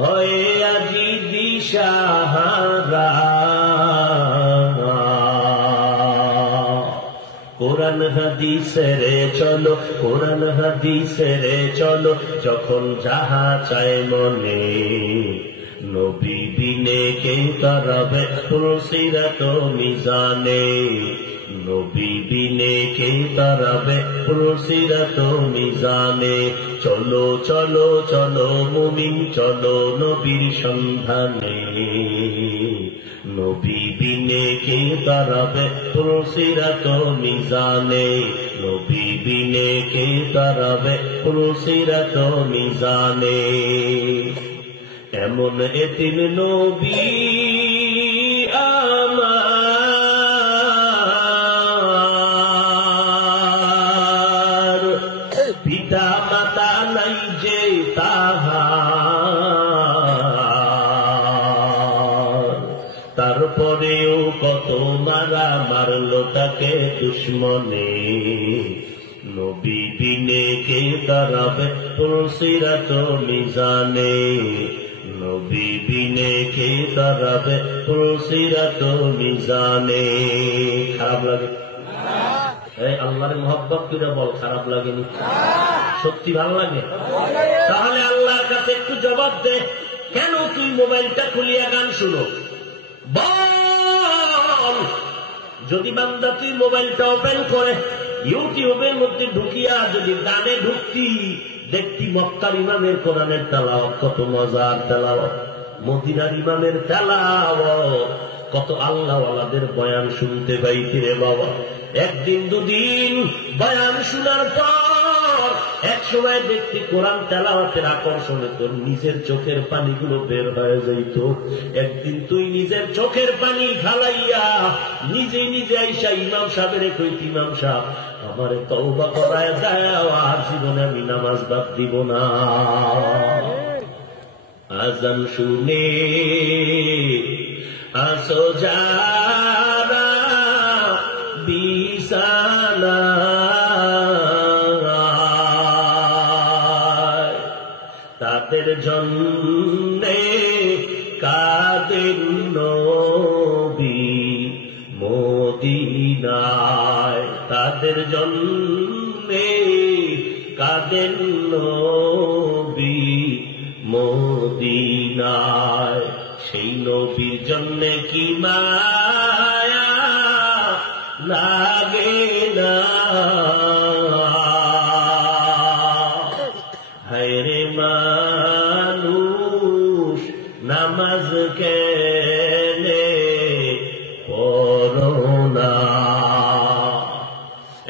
হয়ে আজি দিশাহারা, কোরআন হাদিসের চলো, কোরআন হাদিসের চলো, যখন যাহা চায় মনে, নবী বিনে কে করবে ফুলসিরাত মিজানে, নবী বিনে কে করবে ফুলসিরাত মিজানে। চলো চলো চলো মুমিন চলো নবীর সন্ধানে, নবী বিনে কে করবে ফুলসিরাত মিজানে, নবী বিনে কে করবে ফুলসিরাত মিজানে। এমন এতিম নবী আমার, পিতা মাতা নাই যে তাহার, তারপরেও কত মারা মারলো তাকে দুশ্মনে, নবী বিনে কে দাঁড়াবে ফুলসিরাত মিজানে, নবী বিনে কে দাঁড়াবে ফুলসিরাত মিজানে। খারাপ লাগে? এই আল্লাহর মহব্বত করে বল, খারাপ লাগেনি? সত্যি ভালো লাগে? তাহলে আল্লাহর কাছে একটু জবাব দে, কেন তুই মোবাইলটা খুলিয়া গান শুনো? বল। যদি বান্দা তুই মোবাইলটা ওপেন করে ইউটিউবের মধ্যে ঢুকিয়া যদি গানে ঢুকতি, দেখতি মক্কার ইমামের কোরআনের তেলাওয়াত, কত মজার তেলাওয়াত, মদিনার ইমামের তেলাওয়াত, কত আল্লাহওয়ালাদের বয়ান শুনতে পাইতি রে বাবা। একদিন দুদিন বয়ান শোনার পর এক সময় দেখতি কোরআন তেলাওয়াতের আকর্ষণে তোর নিজের চোখের পানিগুলো বের হয়ে যাইত। একদিন তুই নিজের চোখের পানি ফালাইয়া নিজে নিজে আইসা ইমাম সাহেবের কইতি, ইমাম সাহেব আমারে তওবা করায় দাও, আর জীবনে আমি নামাজ বাদ দিব না। আজান শুনে আসো যারা বিছানা, তাদের জন্যে কাঁদেন মদিনায়, তাদের জন্যে কাঁদেন নবী মদিনায়। সেই নবীর জন্যে কি মায়া লাগে না, হায়রে মানুষ নামাজ কেনে পড়ো না।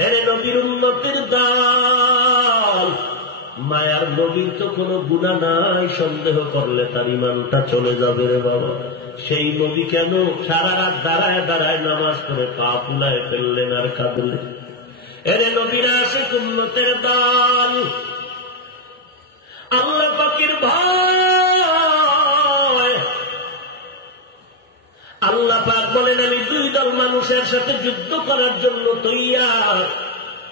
এরে নবীর উম্মতের দল, মায়ার নবীর তো কোনো গুনাহ নাই, সন্দেহ করলে তার ঈমানটা চলে যাবে রে বাবা। সেই নবী কেন সারা রাত দাঁড়ায় দাঁড়ায় নামাজ পড়ে পা ফুলায় ফেললেন আর কাঁদলেন? এরে নবীর আশিক উম্মতের দল, আল্লাহ পাকের ভয়। আল্লাহ পাক বলেন আমি দুই দল মানুষের সাথে যুদ্ধ করার জন্য তৈয়ার।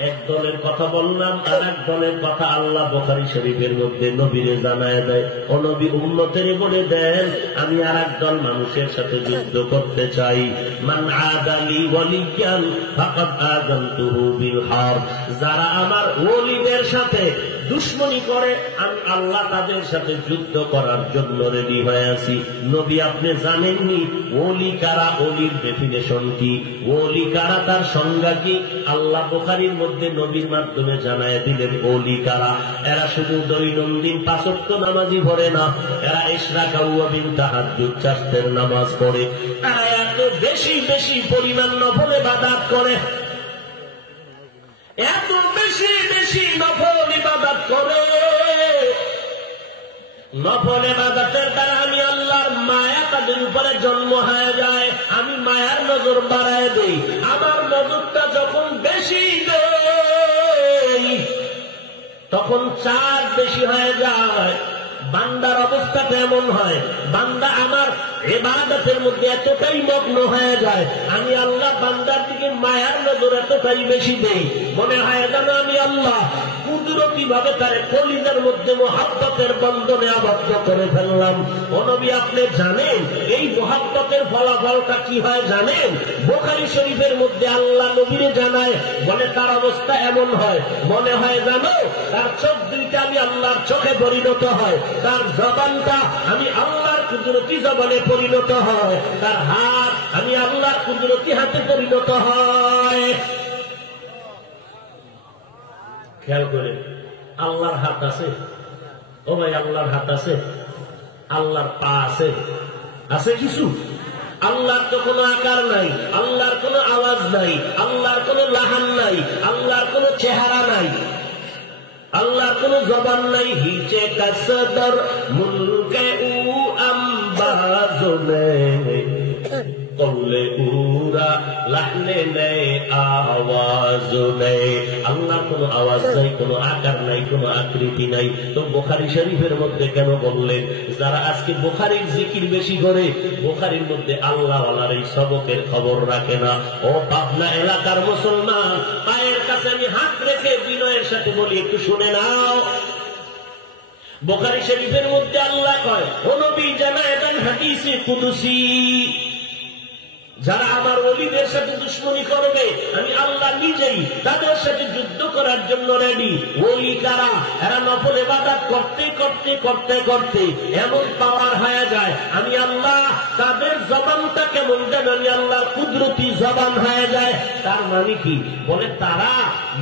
এক দলের কথা বললাম, আর এক দলের কথা আল্লাহ বুখারী শরীফের মধ্যে নবীরে জানায় দেয়। ও নবী, উম্মতের বলে দেন আমি আর এক দল মানুষের সাথে যুদ্ধ করতে চাই। মান আদালি ওয়ালিয়ান ফাকাদ আযানতুহু বিল হারব। যারা আমার ওলিদের সাথে দুশ্মনী করে আমি আল্লাহ তাদের সাথে যুদ্ধ করার জন্য রেডি হয়ে আছি। নবী আপনি জানেননি ওলি কারা, ওলির ডেফিনেশন কি, ওলি কারা, তার সংজ্ঞা কি? আল্লাহ বুখারীর মধ্যে নবীর মাধ্যমে জানায় দিলেন ওলি কারা। এরা শুধু দৈনন্দিন 5 ওয়াক্ত নামাজই পড়ে না, এরা ইশরাক ওয়া বিন তাহাজ্জুদ 4 রাকাতের নামাজ পড়ে। এরা এত বেশি বেশি পরিমাণ নফল ইবাদত করে, এত বেশি বেশি নফল ইবাদত করে। নফল ইবাদতের দ্বারা আমি আল্লাহর মায়া তাদের উপরে জন্ম হয়ে যায়, আমি মায়ার নজর বাড়ায় দেই। আমার নজরটা যখন বেশি দেই তখন চার বেশি হয়ে যায়। বান্দার অবস্থাটা এমন হয়, বান্দা আমার ইবাদতের মধ্যে এতটাই মগ্ন হয়ে যায়, আমি আল্লাহ বান্দার দিকে মায়ার নজর এতটাই বেশি দেই, মনে হয় যেন আমি আল্লাহ কুদরতি ভাবে তার কলিজার মধ্যে মুহাব্বতের বন্ধনে আবদ্ধ করে ফেললাম। ও নবী আপনি জানেন এই মুহাব্বতের ফলাফলটা কি হয় জানেন? বুখারী শরীফের মধ্যে আল্লাহ নবীরে জানায়, বলে তার অবস্থা এমন হয়, মনে হয় জানো তার চোখ দুইটা আমি আল্লাহর চোখে পরিণত হয়, তার জবানটা আমি আল্লাহর কুদরতি জবানে পরিণত হয়, তার হাত আমি আল্লাহর কুদরতি হাতে পরিণত হয়। খেয়াল করে, আল্লাহর হাত আছে, ও ভাই আল্লাহর হাত আছে, আল্লাহর পা আছে, আছে কিছু? আল্লাহর তো কোনো আকার নাই, আল্লাহর কোনো আওয়াজ নাই, আল্লাহর কোনো লাহান নাই, আল্লাহর কোনো চেহারা নাই, আল্লাহর কোন জবান নাই। হিচে কাসদর মুলকে উ আম্বাজো কৌলে উরা লাহনে নেই আওয়াজ নেই। আল্লাহর কোন আওয়াজ নাই, কোন আকার নাই, কোন আকৃতি নাই। তো বুখারী শরীফের মধ্যে কেন বললেন? যারা আজকে বুখারীর জিকির বেশি করে, বুখারীর মধ্যে আল্লাহ ওয়ালার এই সবকের খবর রাখে না। ও পাবনা এলাকার মুসলমান, পায়ের কাছে আমি হাত রেখে বিনয়ের সাথে বলি একটু শুনে নাও। বুখারী শরীফের মধ্যে আল্লাহ কয়, ও নবী জানায় দেন হাদিসে কুদসি, যারা আমার ওলিদের সাথে দুশ্মনী করবে আমি আল্লাহ নিজেই তাদের সাথে যুদ্ধ করার জন্য রেডি। ওলি কারা? এরা নফল ইবাদত করতে করতে করতে করতে এমন পাওয়ার হয়ে যায় আমি আল্লাহ তাদের জবানটা কেমন যেন আমি আল্লাহর কুদরতি জবান হয়ে যায়। তার মানে কি? বলে তারা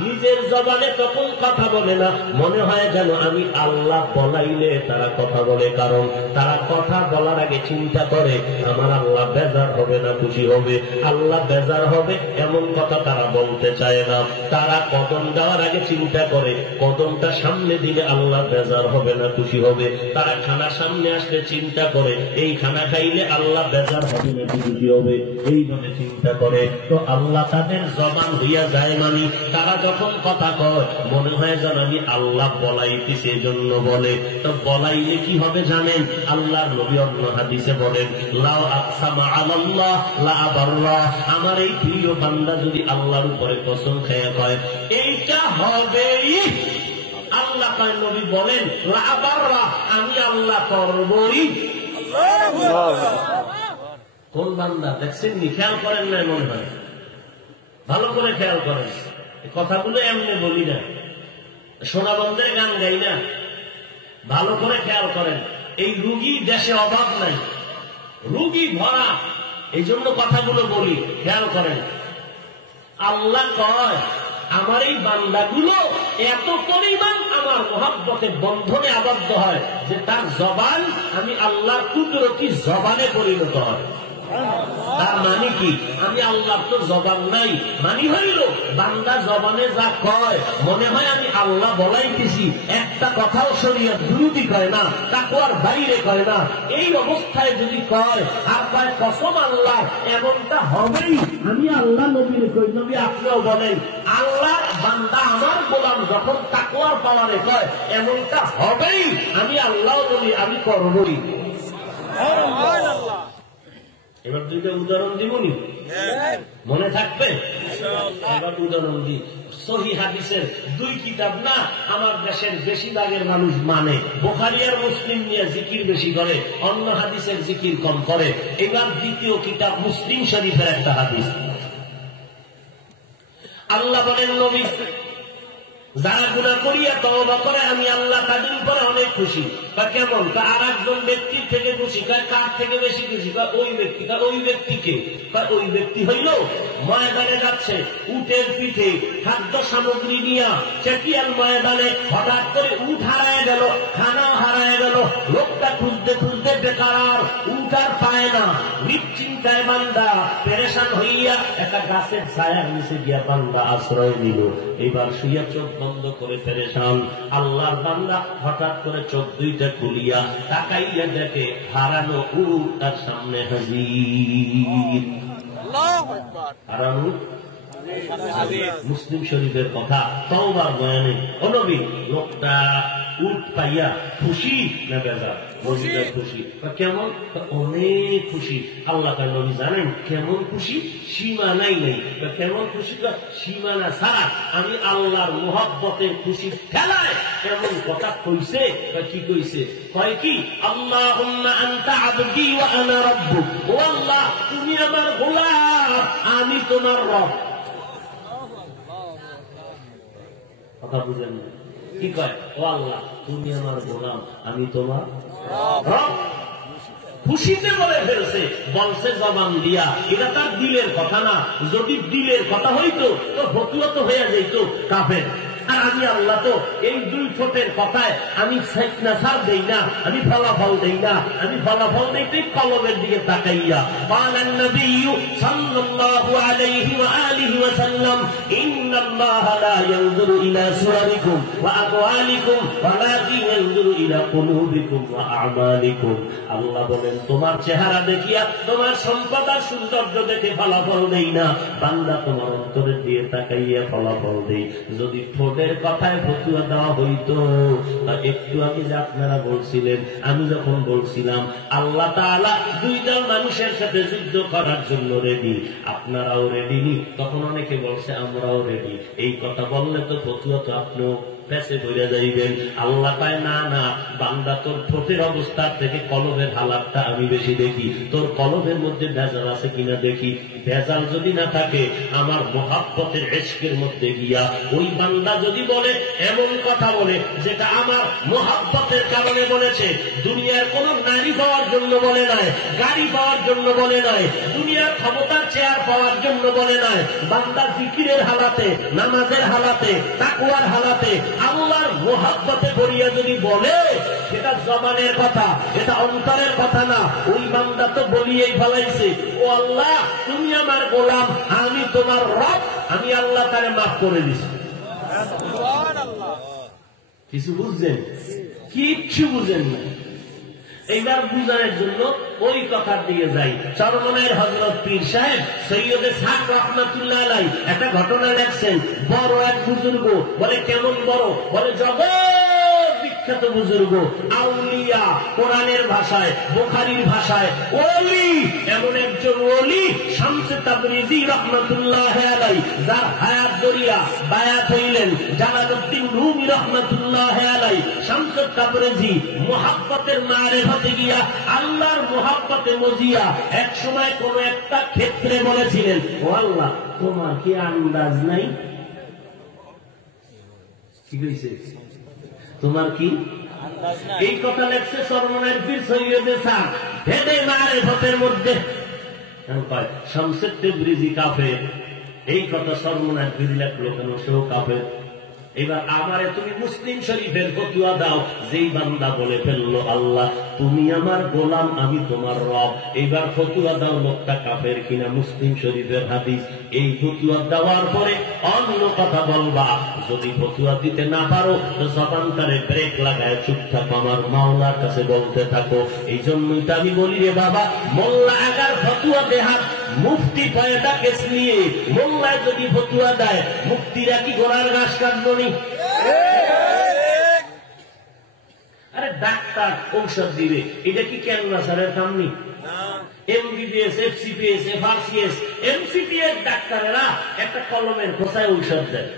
নিজের জবানে তখন কথা বলে না, মনে হয় যেন আমি আল্লাহ বলাইলে তারা কথা বলে। কারণ তারা কথা বলার আগে চিন্তা করে আমার আল্লাহ বেজার হবে না খুশি হবে, আল্লাহ বেজার হবে এমন কথা তারা বলতে চায় না। তারা কদম দেওয়ার আগে চিন্তা করে কদমটা সামনে দিলে আল্লাহ বেজার হবে না খুশি হবে। তারা খানা সামনে আসলে চিন্তা করে এই খানা খাইলে আল্লাহ বেজার হবে না খুশি হবে, এইভাবে চিন্তা করে। তো আল্লাহ তাদের জবান হইয়া যায়, মানে তারা যখন কথা কয় মনে হয় যেন আমি আল্লাহ বলাইতেছি এজন্য বলে। তো বলাইলে কি হবে জানেন? আল্লাহর নবী অন্য হাদিসে বলেন, লাউ আকসামা আলাল্লাহ লা আবাররা, আমার এই প্রিয় বান্দা যদি আল্লাহর উপরে কসম খেয়ে কয় এইটা হবেই, আল্লাহ তার নবী বলেন লা আবাররা, আমি আল্লাহ করবই। কোন বান্দা দেখছেন নি? খেয়াল করেন না? মনে হয় ভালো করে খেয়াল করেন, কথাগুলো এমনি বলি না, সোনাবন্ধের গান গাই না। ভালো করে খেয়াল করেন, এই রুগী দেশে অভাব নাই, রুগী ভরা, এই জন্য কথাগুলো বলি, খেয়াল করেন। আল্লাহ কয় আমার এই বান্দাগুলো এত পরিমাণ আমার মহব্বতের বন্ধনে আবদ্ধ হয় যে তার জবান আমি আল্লাহর কুদরতি জবানে পরিণত হয়। তার মানে কি, আমি আল্লাহর তো জবান নাই, মানে হইল বান্দা জবানে যা কয় মনে হয় আমি আল্লাহ বলাইতেছি, একটা কথাও শরীয়ত বিরোধী কয় না, তাকওয়ার বাইরে কয় না। এই অবস্থায় যদি কয় আর কয় কসম আল্লাহ, এমনটা হবেই। আমি আল্লাহ নবীর কই, নবী আপনিও বলেন আল্লাহ বান্দা আমার গোলাম যখন তাকওয়ার পাওয়ারে কয় এমনটা হবেই, আমি আল্লাহ বলি, আমি করবই। এবার দুইটা উদাহরণ দিবনি, মনে থাকবে? এবার উদাহরণ দিই। সহিহ হাদিসের দুই কিতাব না আমার দেশের বেশিরভাগের মানুষ মানে, বুখারী আর মুসলিম নিয়ে জিকির বেশি করে, অন্য হাদিসের জিকির কম করে। এবার দ্বিতীয় কিতাব মুসলিম শরীফের একটা হাদিস। আল্লাহ বলেন নবী যারা গুনাহ করিয়া তওবা করে আমি আল্লাহ তাদের উপরে অনেক খুশি। বা কেমন? আর একজন ব্যক্তির থেকে খুশি, কার থেকে বেশি খুশি? ওই ব্যক্তি। ওই ব্যক্তিকে ওই ব্যক্তি হইল ময়দানে যাচ্ছে উটের পিঠে খাদ্য সামগ্রী নিয়ে, চেটিয়াল ময়দানে হঠাৎ করে উট হারায় গেল, খানাও হারায় গেল, লোকটা খুঁজতে খুঁজতে বেকার, উট আর পায় না, নিশ্চিন্তায় বান্দা পেরেশান হইয়া একটা গাছের ছায়ার নিচে গিয়া বান্দা আশ্রয় দিল। এবার শুইয়া চোখ বন্ধ করে পেরেশান। আল্লাহর বান্দা হঠাৎ করে চোখ দুইটা খুলিয়া তাকাইয়া দেখে হারানো উট তার সামনে হাজির। হারানো মুসলিম শরীফের কথা, তওবার বয়ানে। ও নবী, লোকটা উট পাইয়া খুশি না বেজার? খুশি। কেমন? অনেক খুশি। আল্লাহ তার নবী জানেন কেমন খুশি, সীমানাই নেই। কেমন খুশি? সীমানা ছাড়া। আমি আল্লাহর মুহাব্বতের খুশি ঠেলায় এমন কথা কইছে। কি কইছে? কয় কি, আল্লাহুম্মা আনতা আবদি ওয়া আনা রাব্বুক। ও আল্লাহ, তুমি আমার গোলাম, আমি তোমার রব। কথা বুঝেন না? কি কয়? ও আল্লাহ, তুমি আমার গোলাম, আমি তোমার রব। খুশিতে বলে ফেলছে, বলছে জবান দিয়া। এটা তার দিলের কথা না। যদি দিলের কথা হইতো তো ফতুয়া তো হয়ে যাইতো কাফের। আর আমি আল্লাহ তো এই দুই ঠোঁটের কথায় আমি সার দেই না, আমি ফলাফল দেই না। আমি ফলাফল দেই কলমের দিকে তাকাইয়া। কালান নবিয়্যু সাল্লাল্লাহু আলাইহি ওয়া আলিহি ওয়া সাল্লাম, ইন্নাল্লাহা লা ইয়ানজুরু ইলা সুওয়ারিকুম ওয়া আমওয়ালিকুম ওয়ালাকিন ইয়ানজুরু ইলা কুলুবিকুম ওয়া আমালিকুম। আল্লাহ বলেন তোমার চেহারা দেখিয়া, তোমার সম্পদ আর সৌন্দর্য দেখে ফলাফল দেই না, বান্দা তোমার অন্তরের দিয়ে তাকাইয়া ফলাফল দেই। যদি ঠোঁটের কথায় ফতুয়া দেওয়া হইতো, একটু আগে যে আপনারা বলছিলেন, আমি যখন বলছিলাম আল্লাহ তাআলা দুই দল মানুষের সাথে যুদ্ধ করার জন্য রেডি, আপনারাও রেডি নি? তখন অনেকে বলছে আমরাও রেডি। এই কথা বললে তো ফতুয়া তো আপনিও পেছে বইরা যাইবেন। আল্লাহ পায় না, না বান্দা তোর ঠোঁটের অবস্থার থেকে কলবের হালাতটা আমি বেশি দেখি, তোর কলবের মধ্যে ভেজাল আছে কিনা দেখি। ভেজাল যদি না থাকে, আমার মুহাব্বতের ইশকের মধ্যে গিয়া ওই বান্দা যদি বলে এমন কথা বলে যেটা আমার মুহাব্বতের কারণে বলেছে, দুনিয়ার কোন নারী পাওয়ার জন্য বলে নাই, গাড়ি পাওয়ার জন্য বলে নাই, দুনিয়ার ক্ষমতার চেয়ার পাওয়ার জন্য বলে নাই, বান্দা জিকিরের হালাতে, নামাজের হালাতে, তাকওয়ার হালাতে আল্লাহর মুহাব্বতে ভরিয়া যদি বলে, সেটা জবানের কথা, এটা অন্তরের কথা না। ওই বান্দা তো বলিয়েই ফেলাইছে, ও আল্লাহ তুমি আমার গোলাম, আমি তোমার রব, আমি আল্লাহ তারে মাফ করে দিছি। কিছু বুঝছেন? কিচ্ছু বুঝেন না। এইবার বুঝানোর জন্য ওই কথার দিকে যাই। চরমনাইয়ের হযরত পীর সাহেব সৈয়দে সাক রাহমাতুল্লাহ আলাইহি একটা ঘটনা লেখছেন। বড় এক বুজুর্গ, বলে কেমন বড়? বলে জগৎ বিখ্যাত বুজুর্গ, আউলিয়া, কোরআনের ভাষায়, বুখারীর ভাষায় ওলি, এমন একজন ওলি শামসে তাবরিজি রাহমাতুল্লাহ আলাইহি, যার হায়াত দরিয়া বায়াত হইলেন জালালউদ্দিন রুমি রাহমাতুল্লাহ আলাইহি। শামসে তাবরিজি মুহাব্বতের মারিফতে গিয়া, আল্লাহর মুহাব্বতে মজিয়া এক সময় কোন একটা ক্ষেত্রে বলেছিলেন, ও আল্লাহ তোমার কি আন্দাজ নাই? কি হয়েছে? তোমার কি এই কথা লেখছে সরমনের পীর সৈয়দ সাহেব ভেদে মারে ভতের মধ্যে শামসুদ তাবরিজি কাফের। এই কথা সরমনের পীর লেখলো কেন? সেও কাফের। এবার আমারে তুমি মুসলিম শরীফের ফতোয়া দাও, যেই বান্দা বলে ফেললো আল্লাহ তুমি আমার গোলাম আমি তোমার রব, এইবার ফতোয়া দাও লোকটা কাফের কিনা মুসলিম শরীফের হাদিস। এই ফতোয়া দেওয়ার পরে অন্য কথা বলবা। যদি ফতোয়া দিতে না পারো তো জবানটারে ব্রেক লাগায় চুপ থাকো, আমার মাওলার কাছে বলতে থাকো। এই জন্যই তো আমি বলি রে বাবা, মোল্লা আগার ফতোয়া দেহাত মুফতি পয়দা কেস নিয়ে মোল্লায় যদি ফতোয়া দেয় মুফতিরা কি ঘোড়ার ঘাস কাটবো নি? আরে ডাক্তার ঔষধ দিবে, এটা কি ক্যান্সারের কাম নি? এমবিবিএস, এফসিপিএস, এফআরসিএস, এমসিপিএস ডাক্তারেরা একটা কলমের খোসায় ঔষধ দেয়।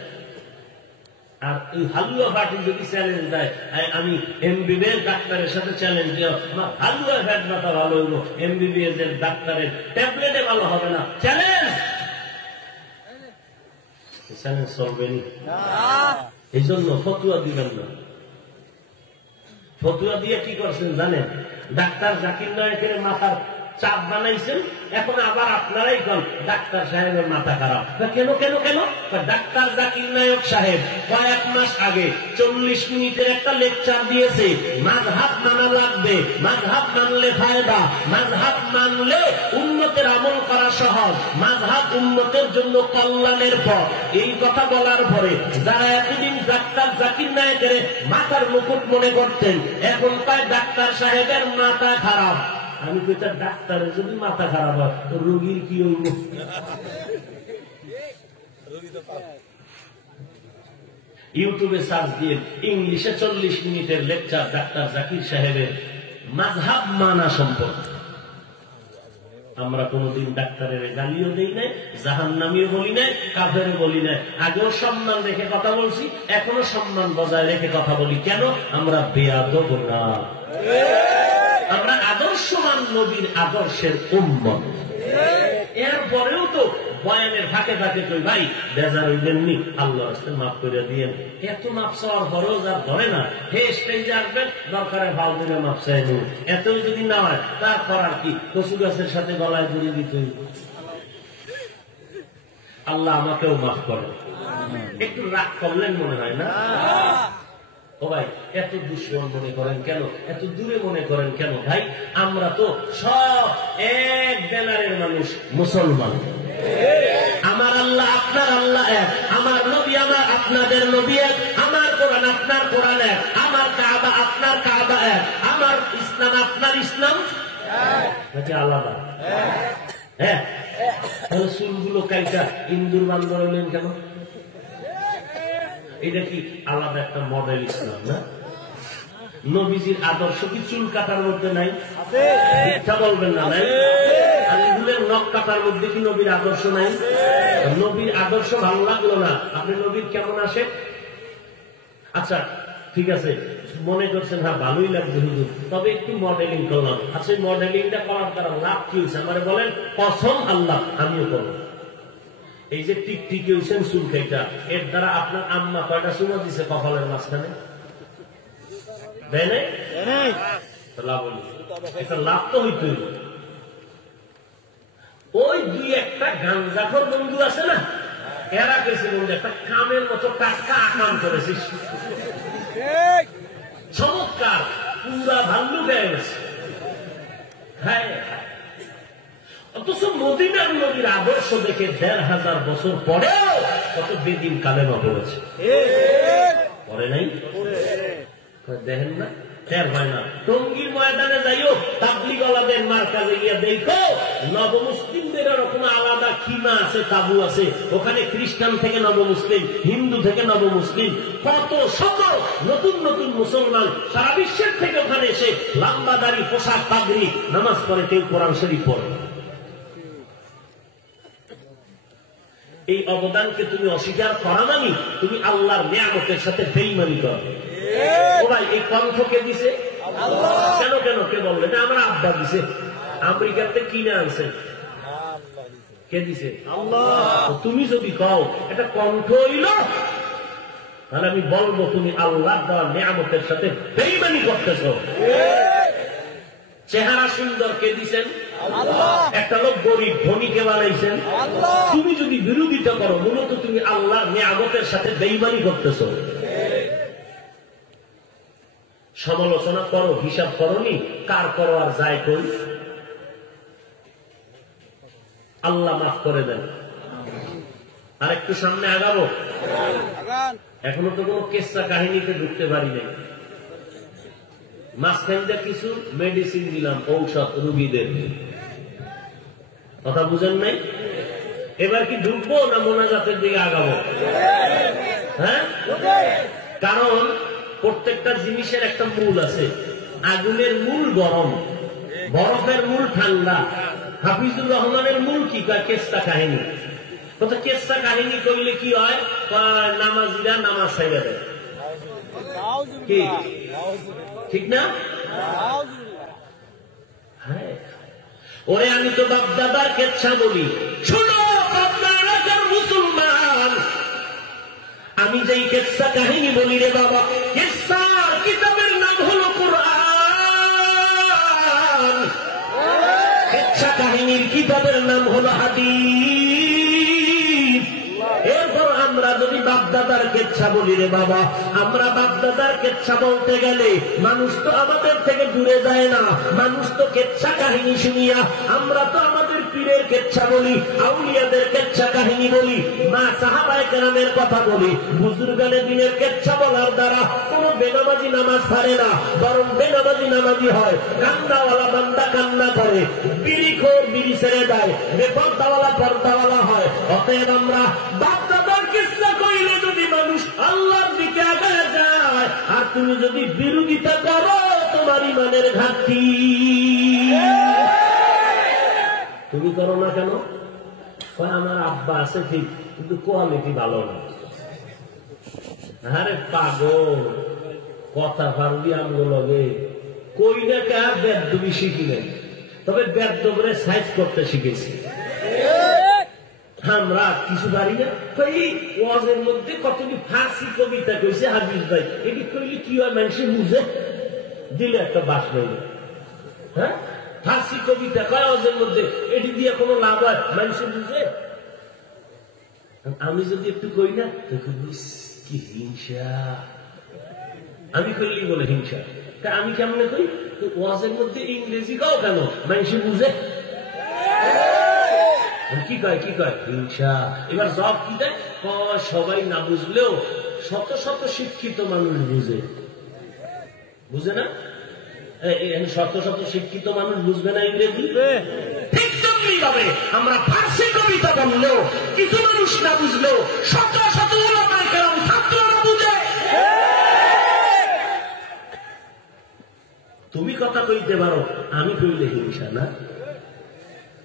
আর এই হালুয়া পার্টি যদি চ্যালেঞ্জ দেয়, আমি এমবিবিএস ডাক্তারের সাথে চ্যালেঞ্জ দিও, হালুয়া ফ্যাট মাথা ভালো হইলো, এমবিবিএস এর ডাক্তারের ট্যাবলেটে ভালো হবে না, চ্যালেঞ্জ চলবে না। এই জন্য ফতুয়া দিবেন না। ফতুয়া দিয়ে কি করছেন জানেন? ডাক্তার জাকির নায়েকের মাথার চাপ বানাইছেন, এখন আবার আপনারাই কন ডাক্তার সাহেবের মাথা খারাপ। কেন কেন কেন? ডাক্তার জাকির নায়ক সাহেব কয়েক মাস আগে 40 মিনিটের একটা লেকচার দিয়েছে, মাযহাব মানা লাগবে, মাযহাব মানলে ফায়দা, মাযহাব মানলে উম্মতের আমল করা সহজ, মাযহাব উম্মতের জন্য কল্যাণের পথ। এই কথা বলার পরে যারা এতদিন ডাক্তার জাকির নায়কের মাথার মুকুট মনে করতেন, এখন পায় ডাক্তার সাহেবের মাথা খারাপ। আমি কইতাম ডাক্তারের যদি মাথা খারাপ হয় তো রোগীর কি হইব? ইউটিউবে সার্চ দিয়ে ইংলিশে 40 মিনিটের লেকচার ডাক্তার জাকির সাহেবের মাযহাব মানা সম্পর্কে। আমরা কোনদিন ডাক্তারের গালিও দেই নাই, জাহান্নামীও বলি নাই, কাফেরও বলি নাই। আগেও সম্মান রেখে কথা বলছি, এখনো সম্মান বজায় রেখে কথা বলি। কেন? আমরা বেয়াদব না, আমরা আদর্শবান নবীর আদর্শের উম্মত। এরপরেও তো বয়ানের ফাঁকে ফাঁকে কই ভাই বেজার হইলেননি, আল্লাহ রাস্তায় মাফ করে দিয়েন। এত মাপ চাওয়ার পরেও যা ধরে না, হে স্টেজে আসবেন দরকারে ভাও দিলে মাপ চাই নুন, এত যদি না হয় তার করার কি? কচু গাছের সাথে গলায় ধরে দিতে। আল্লাহ আমাকেও মাফ করে। একটু রাগ করলেন মনে হয় না? ও ভাই এত দুশ্মন মনে করেন কেন? এত দূরে মনে করেন কেন? ভাই আমরা তো সব এক ব্যানারের মানুষ, মুসলমান। আমার আল্লাহ আপনার আল্লাহ এক, আমার নবী আমার আপনাদের নবী এক, আমার কোরআন আপনার কোরআন এক, আমার কাবা আপনার কাবা এক, আমার ইসলাম আপনার ইসলাম আলাদা। হ্যাঁ, তাহলে চুলগুলো কাইটা ইন্দুর বান্দর হইলেন কেন? এটা কি আলাদা একটা মডেল ইসলাম না? নবীজির আদর্শ কি চুল কাটার মধ্যে নাই? মিথ্যা বলবেন না, নাই? আর এগুলোর নখ কাটার মধ্যে কি নবীর আদর্শ নাই? নবীর আদর্শ ভালো লাগলো না, আপনি নবীর কেমন আসে? আচ্ছা ঠিক আছে, মনে করছেন হ্যাঁ ভালোই লাগবে হুজুর, তবে একটু মডেলিং করলাম। আচ্ছা মডেলিংটা করার দ্বারা লাভ কি হয়েছে? আমার বলেন কসম আল্লাহ আমিও করবো। এই যে টিকটিকি হয়েছেন চুলখাইটা, এর দ্বারা আপনার আম্মা কয়টা চুমা দিছে কপালের মাঝখানে? দেয় নাই? লাভ হল, এটা লাভ তো হইতে। ওই দুই একটা গাঞ্জাখোর বন্ধু আছে না, এরা কেছে বন্ধু একটা কামের মতো টাটকা আকাম করেছে, চমৎকার পুরা ভাল্লু দেয় গেছে। হ্যাঁ, অথচ মদিনার নবীর আদর্শ দেখে ১৫০০ বছর পরেও কত বেদিন কালেমা পড়েছে, পরে নাই? দেখেন না, টের হয় না। টঙ্গীর ময়দানে যাইও তাবলীগওয়ালাদের মার্কাজে গিয়ে দেখো নবমুসলিমদের এরকম আলাদা খিমা আছে, তাবু আছে। ওখানে খ্রিস্টান থেকে নবমুসলিম, হিন্দু থেকে নবমুসলিম, কত শত নতুন নতুন মুসলমান সারা বিশ্বের থেকে ওখানে এসে লম্বা দাড়ি, পোশাক, পাগড়ি, নামাজ পড়ে, কেউ কোরআন শরীফ পড়ে। এই অবদানকে তুমি অস্বীকার করা মানে তুমি আল্লাহর নিয়ামতের সাথে বেঈমানি করো। ও ভাই এই কণ্ঠ কে দিছে? কেন কেন কে বললেন? আমার আব্বা দিছে, আমেরিকাতে কিনে আনছে। কে দিছে? আল্লাহ। তুমি যদি কও এটা কণ্ঠ হইল, তাহলে আমি বলবো তুমি আল্লাহ দেওয়া নিয়ামতের সাথে বেঈমানি করতেছ। চেহারা সুন্দর কে দিছেন? আল্লাহ। একটা লোক গরিব, ধনীকে বানাইছেন আল্লাহ। তুমি যদি বিরোধিতা করো, মূলত তুমি আল্লাহর নিয়ামতের সাথে বেঈমানি করতেছ। সমালোচনা করো, হিসাব করনি, কার করো আর যায় কই। আল্লাহ মাফ করে দেন। আর একটু সামনে আগাবো। এখনো তো কোন কেসা কাহিনীতে ঢুকতে পারি নাই। মাঝখানটা কিছু মেডিসিন দিলাম, ঔষধ রুগীদের। কথা বুঝেন নাই? এবার কি ঢুকবো না মোনাজাতের দিকে আগাবো? হ্যাঁ, কারণ প্রত্যেকটা জিনিসের একটা মূল আছে। আগুনের মূল গরম, বরফের মূল ঠান্ডা। হাফিজুর রহমানের মূল কি কয়? কেসা কাহিনী। কথা কেসা কাহিনী করলে কি হয়? নামাজিরা নামাজ ছাইড়া দেয়, কি ঠিক না? ওরে আমি তো বাপদাদার কেচ্ছা বলি, শোনো আপনার এলাকার মুসলমান, আমি যেই কেচ্ছা কাহিনী বলি রে বাবা, কেচ্ছার কিতাবের নাম হলো কুরআন, কেচ্ছা কাহিনীর কিতাবের নাম হলো হাদিস। এরপর আমরা যদি বাপদাদার কেচ্ছা বলি রে বাবা, আমরা বাপদাদার কেচ্ছা বলতে গেলে মানুষ তো আমাদের থেকে দূরে যায় না। মানুষ তো কেচ্ছা কাহিনী শুনিয়া, আমরা তো আমাদের পীরের কেচ্ছা বলি, আউলিয়াদের কেচ্ছা কাহিনী বলি, মা সাহাবায়ে কেরামের কথা বলি। বুজুর্গানে দিনের কেচ্ছা বলার দ্বারা কোন বেনামাজি নামাজ ছাড়ে না, বরং বেনামাজি নামাজি হয়। কান্নাওয়ালা বান্দা কান্না করে, বিড়িখোর বিড়ি ছেড়ে দেয়, বেপরদাওয়ালা পর্দাওয়ালা হয়। অতএব আমরা বাপদাদার কিস্সা কইলে যদি মানুষ আল্লাহর দিকে আগায় যায়, আর তুমি যদি বিরোধিতা করো, তোমার ইমানের ঘাটতি। তুমি করো না কেন? আমার আব্বা আছে ঠিক, কিন্তু কোয়ালিটি ভালো না। আরে পাগল, কথা পারবি আমগো লগে কই না কে বেদবি শিখি নাই, তবে বেদবরে সাইজ করতে শিখেছি। আমরা কিছু পারি না। এই ওয়াজের মধ্যে কতটি ফার্সি কবিতা কইছে হাফিজ ভাই, এটি কইলে কি হয়? মানুষ বুঝে দিলে একটা বাস রইল। হ্যাঁ, ফার্সি কবিতা কয় ওয়াজের মধ্যে, এটি দিয়ে কোনো লাভ হয়? মানুষ বুঝে। আমি যদি একটু কই না, কি হিংসা, আমি কইলি বলে হিংসা। আমি কেমনে কই? ওয়াজের মধ্যে ইংরেজি কাও কেন? মানুষ বুঝে। কি কয়? কি কয়? হিংসা। এবার জব কি দেয়? সবাই না বুঝলেও শত শত শিক্ষিত মানুষ বুঝে। বুঝে না? শত শত শিক্ষিত মানুষ বুঝবে না ইংরেজি? ঠিক তেমনি ভাবে আমরা ফার্সি কবিতা বললেও কিছু মানুষ না বুঝলেও শত শত উলামায়ে কেরাম ছাত্ররা বুঝে। তুমি কথা কইতে পারো, আমি কইলে হিংসা না,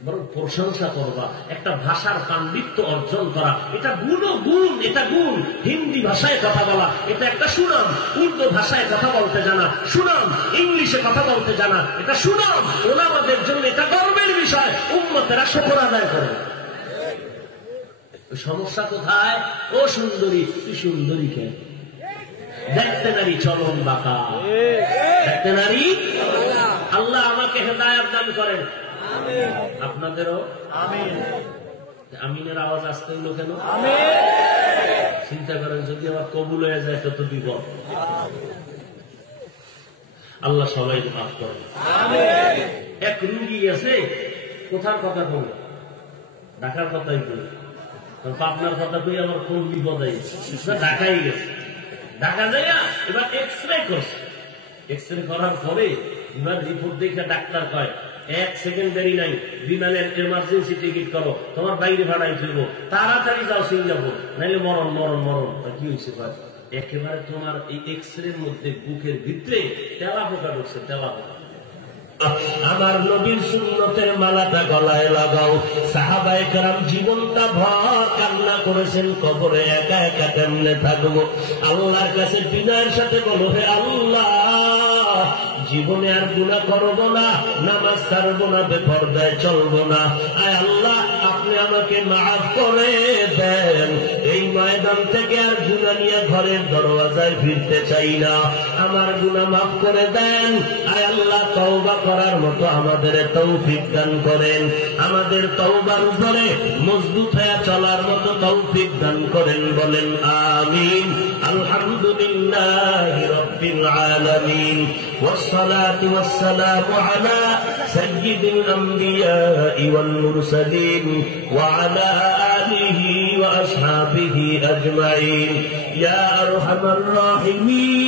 বরং প্রশংসা করবা। একটা ভাষার পাণ্ডিত্য অর্জন করা, এটা গুণ, এটা গুণ। হিন্দি ভাষায় কথা বলা, এটা একটা সুনাম। উর্দু ভাষায় কথা বলতে জানা, সুনাম। ইংলিশে কথা বলতে জানা, এটা সুনাম। ওলামাদের জন্য এটা গর্বের বিষয়। উম্মতেরা শুকর আদায় করে। সমস্যা কোথায়? ও সুন্দরী, তুই সুন্দরী কেন? দেখতে নারী চলন বাঁকা, দেখতে নারী। আল্লাহ আমাকে হেদায়েত দান করেন, আপনাদেরও আমিন। আমিনের আওয়াজ আসতে হলো কেন? চিন্তা করেন, যদি আবার কবুল হয়ে যায় তত বিপদ। আল্লাহ সবাই মাফ করেন। এক রুগী আছে, কোথার কথা বলে? ঢাকার কথাই বলে। পাবনার কথা কই আমার কোন বিপদ আইছে? ঢাকাই গেছে। ঢাকা যাইয়া এবার এক্সরে করছে। এক্সরে করার পরে এবার রিপোর্ট দেখে ডাক্তার কয়, 1 সেকেন্ড দেরি নাই, বিমানের এমার্জেন্সি টিকিট করো, তোমার বাইরে ভাড়াই ফেলবো, তাড়াতাড়ি যাও সিঙ্গাপুর, নাইলে মরণ মরণ মরণ। কি হয়েছে? একেবারে তোমার এই এক্সরের মধ্যে বুকের ভিতরে তেলা পোকা ঢুকছে, তেলা পোকা। আমার নবীর সুন্নতের মালাটা গলায় লাগাও। সাহাবায়ে কেরাম জীবনটা ভর কান্না করেছেন, কবরে একা একা কেমনে থাকবো। আল্লাহর কাছে বিনয়ের সাথে বলো, হে আল্লাহ, জীবনে আর গুনাহ করবো না, নামাজ ছাড়বো না, বেপরদায় চলবো না। আয় আল্লাহ, আপনি আপনি আমাকে মাফ করে দেন। এই ময়দান থেকে আর গুনাহ নিয়ে ঘরের দরওয়াজায় ফিরতে চাই না, আমার গুনাহ মাফ করে দেন। আয় আল্লাহ, তওবা করার মতো আমাদের তৌফিক দান করেন, আমাদের তওবার উপরে মজবুত হয়ে চলার মতো তৌফিক দান করেন, বলেন আমিন। আলহামদুলিল্লাহি রাব্বিল আলামিন, ওয়াসসালাতু ওয়াসসালামু আলা সাইয়্যিদিল আমবিয়াই ওয়াল মুরসালিন ওয়া আলা আলিহি ওয়া আসহাবিহি আজমাইন। ইয়া আরহামার রাহিমিন,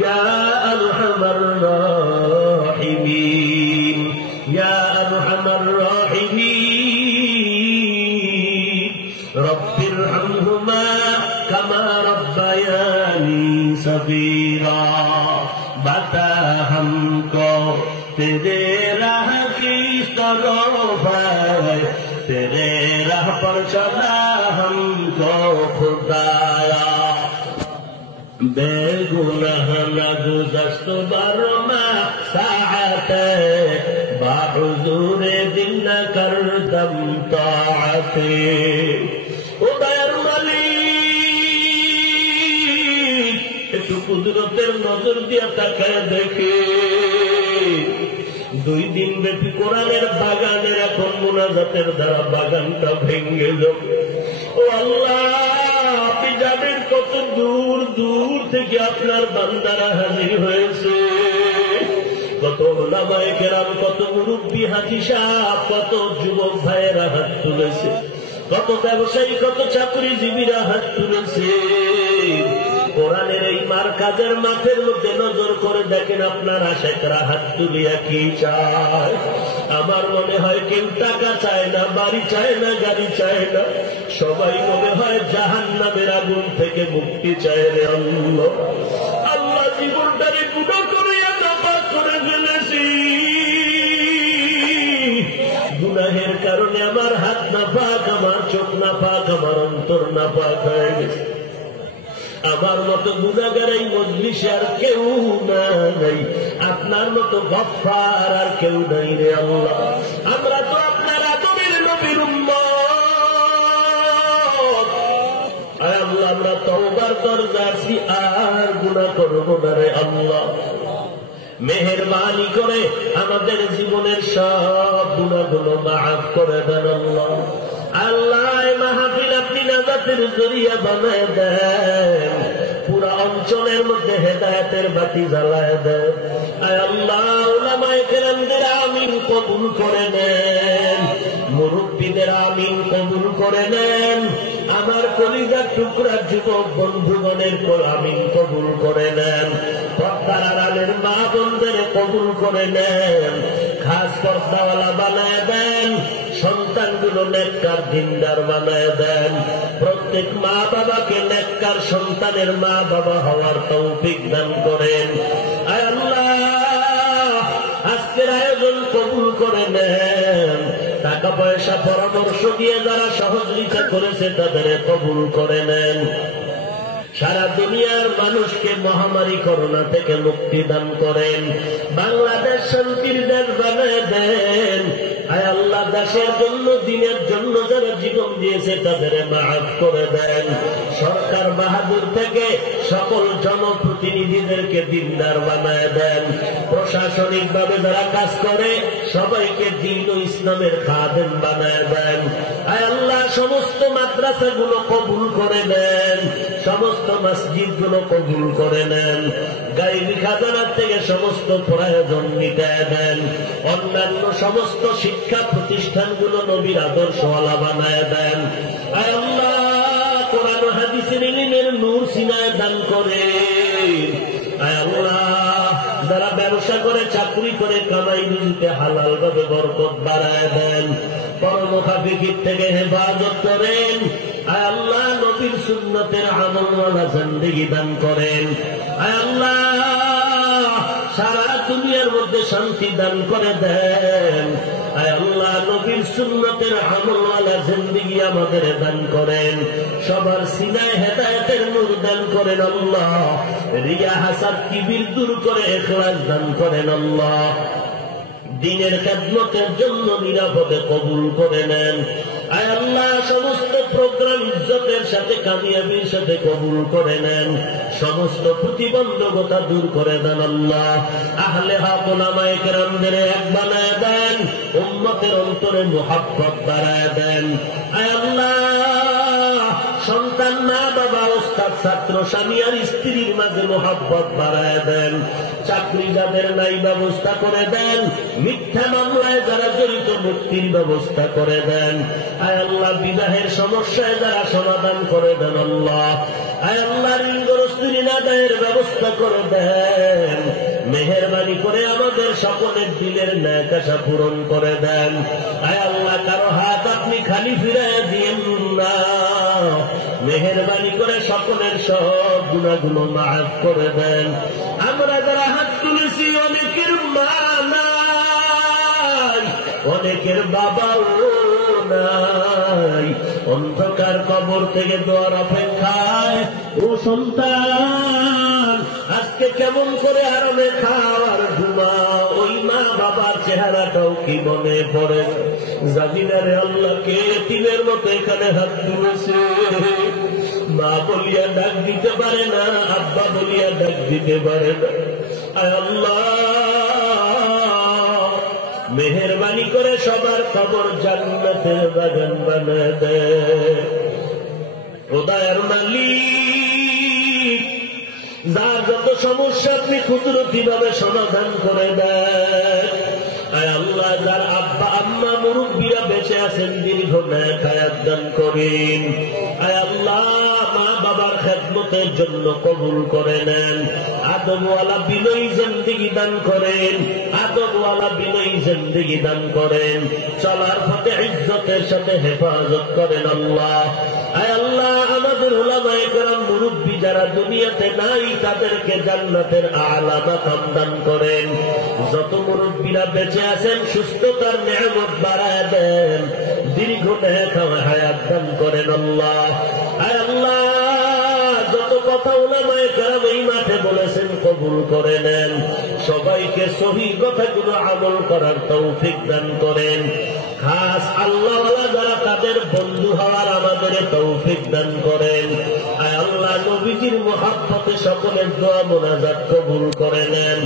ইয়া আরহামার রাহিমিন, ইয়া আরহামার রাহিমিন। রব্বিরহামহুমা কামা রব্বায়ানি সগীরা। बता हमको तेरे राह की तरफ है, तेरे राह पर चला हमको खुदाया। बेगुनाह न गुज़श्त बरमा साअत, बाहुज़ूर दिल न करदम ताअते। একটু কুদরতের নজর দিয়ে তাকায় দেখে, 2 দিন ব্যাপী কোরআনের বাগানের এখন মুনাজাতের দ্বারা বাগানটা ভেঙে যাবে। ও আল্লাহ, আপনি জানেন কত দূর দূর থেকে আপনার বান্দারা হাজির হয়েছে, কত ওলামায়ে কেরাম, কত মুরব্বী হাজী সাহেব, কত যুবক ভাইয়েরা হাত তুলেছে, কত ব্যবসায়ী, কত চাকরিজীবীরা হাত তুলেছে। কোরআনের এই মারকাজের মাঠের মধ্যে নজর করে দেখেন আপনার আশিকরা হাত তুলিয়া কি চায়। আমার মনে হয় কেউ টাকা চায় না, বাড়ি চায় না, গাড়ি চায় না, সবাই মনে হয় জাহান্নামের আগুন থেকে মুক্তি চায় রে আল্লাহ। আল্লাহ, জীবনটারে গুনাহ করে নাপাক করে ফেলেছি, গুনাহের কারণে আমার হাত নাপাক, আমার চোখ নাপাক, আমার অন্তর নাপাক হয়ে গেছে। আমার মতো গুনাহগার এই মজলিসে আর কেউ নাই, আপনার মতো গফফার আর কেউ নাই রে আল্লাহ। আমরা তো আপনার আদরের নবীর উম্মত। আয় আল্লাহ, আমরা তওবার দরজা আছি, আর গুনাহ করব না রে আল্লাহ। মেহেরবানি করে আমাদের জীবনের সব গুনাহগুলো মাফ করে দেন আল্লাহ। আল্লাহ, মাহফিল আপনি নাজাতের জরিয়া বানায় দেন, পুরা অঞ্চলের মধ্যে হেদায়েতের বাতি জ্বালায় দেন। আয় আল্লাহ, উলামায়ে কেরামদের আমিন কবুল করে নেন, মুরব্বীদের আমিন কবুল করে নেন, আমার কলিজার টুকরা যুবক বন্ধুগণের আমিন কবুল করে নেন, পর্দার আড়ালের মা বোনদের কবুল করে নেন, খাস পর্দাওয়ালা বানায় দেন, সন্তানগুলো নেককার দিনদার বানায় দেন, প্রত্যেক মা বাবাকে নেককার সন্তানের মা বাবা হওয়ার তৌফিক দান করেন। আয় আল্লাহ, আজকের আয়োজন কবুল করে নেন, টাকা পয়সা পরামর্শ দিয়ে যারা সহযোগিতা করেছে তাদের কবুল করে নেন। সারা দুনিয়ার মানুষকে মহামারী করোনা থেকে মুক্তি দান করেন, বাংলাদেশ শান্তির দেশ বানিয়ে দেন। আয় আল্লাহ, দেশের জন্য, দিনের জন্য যারা জীবন দিয়েছে তাদের মাফ করে দেন। সরকার বাহাদুর থেকে সকল জনপ্রতিনিধিদেরকে দিনদার বানায় দেন। প্রশাসনিক ভাবে যারা কাজ করে সবাইকে দ্বীন ও ইসলামের খাদেম বানায় দেন। আয় আল্লাহ, সমস্ত মাদ্রাসাগুলো কবুল করে দেন, সমস্ত মসজিদ গুলো কবুল করে নেন, গায়বী খাজানার থেকে সমস্ত প্রয়োজন মিটায় দেন। অন্যান্য সমস্ত শিক্ষা প্রতিষ্ঠানগুলো নবীর আদর্শওয়ালা বানায় দেন। আয় আল্লাহ, কোরআন ও হাদিসের ইলমের নূর সিনায় দান করে। আয় আল্লাহ, যারা ব্যবসা করে, চাকরি করে, কামাই রুজিতে হালাল ভাবে বরকত বাড়ায় দেন, পরমুখাফিকির থেকে হেফাজত করেন। আয় আল্লাহ, নবীর সুন্নতের আমলওয়ালা জিন্দেগি দান করেন। আয় আল্লাহ, সারা দুনিয়ার মধ্যে শান্তি দান করে দেন। আয় আল্লাহ, নবীর সুন্নতের আমলওয়ালা জিন্দেগি আমাদের দান করেন। সবার সিনায় হেদায়েতের নূর দান করেন আল্লাহ। রিয়া, হাসাদ, কিবির দূর করে ইখলাস দান করেন আল্লাহ। দিনের খেদমতের জন্য নিরাপদে কবুল করে নেন। আয় আল্লাহ, সমস্ত প্রোগ্রাম ইজ্জতের সাথে কামিয়াবির সাথে কবুল করে নেন। সমস্ত প্রতিবন্ধকতা দূর করে দেন আল্লাহ। আহলে হক ওলামায়ে কেরামদের এক বানায় দেন, উম্মতের অন্তরে মুহাব্বত বাড়ায় দেন। আয় আল্লাহ, সন্তান, মা বাবা, ওস্তাদ, ছাত্র, স্বামী আর স্ত্রীর মাঝে মুহাব্বত বাড়ায় দেন। চাকরি যাদের নাই ব্যবস্থা করে দেন। মিথ্যা মামলায় যারা জড়িত মুক্তির ব্যবস্থা করে দেন। আয় আল্লাহ, বিবাহের সমস্যায় যারা সমাধান করে দেন আল্লাহ। আয় আল্লাহ, ঋণগ্রস্তের ঋণ আদায়ের ব্যবস্থা করে দেন। মেহেরবানি করে আমাদের সকলের দিলের ন্যাক আশা পূরণ করে দেন। আয় আল্লাহ, কারো হাত আপনি খালি ফিরায় দিন না। মেহেরবানি করে সকলের সব গুনাহগুলো মাফ করে দেন। আমরা যারা হাত তুলেছি, অনেকের মা নাই, অনেকের বাবাও নাই, অন্ধকার কবর থেকে দোয়ার অপেক্ষায়। ও সন্তান, আজকে কেমন করে আরামে খাওয়ার ঘুমা, ওই মা বাবার চেহারাটাও কি মনে পড়ে? জামিনারে আল্লাহকে এতিমের মতো এখানে হাত তুলেছে। মা বলিয়া ডাক দিতে পারে না, আব্বা বলিয়া ডাক দিতে পারে না। আয় আল্লাহ, মেহেরবানি করে সবার কবর জান্নাতের বাগান বানায় দে। খোদার মালিক, যার যত সমস্যা আপনি কুদরতি ভাবে সমাধান করে দেন। আয় আল্লাহ, যার আব্বা আম্মা মুরব্বীরা বেঁচে আছেন, দীর্ঘ নেক হায়াত দান করেন। আয় আল্লাহ, মা বাবার খেদমতের জন্য কবুল করে নেন। আদবওয়ালা বিনয়ী জিন্দেগি দান করেন। আদবওয়ালা বিনয়ী জিন্দেগি দান করেন। চলার পথে ইজ্জতের সাথে হেফাজত করেন আল্লাহ। আয় আল্লাহ, আমাদের উলামায়ে কেরাম মুরব্বী যারা দুনিয়াতে নাই, তাদেরকে জান্নাতের আলা মাকাম দান করেন। যত মুরব্বীরা বেঁচে আছেন, সুস্থতার নিয়ামত বাড়ায় দেন। দীর্ঘ নেক হায়াত দান করেন আল্লাহ। আয় আল্লাহ, যত কথা উলামায়ে কেরাম এই মাঠে বলেছেন, কবুল করে নেন। সবাইকে সহিহ কথাগুলো আমল করার তৌফিক দান করেন। খাস আল্লাহওয়ালা যারা, তাদের বন্ধু হওয়ার আমাদের তৌফিক দান করেন। আয় আল্লাহ, নবীজির মুহাব্বতে সকলের দোয়া মোনাজাত কবুল করে নেন।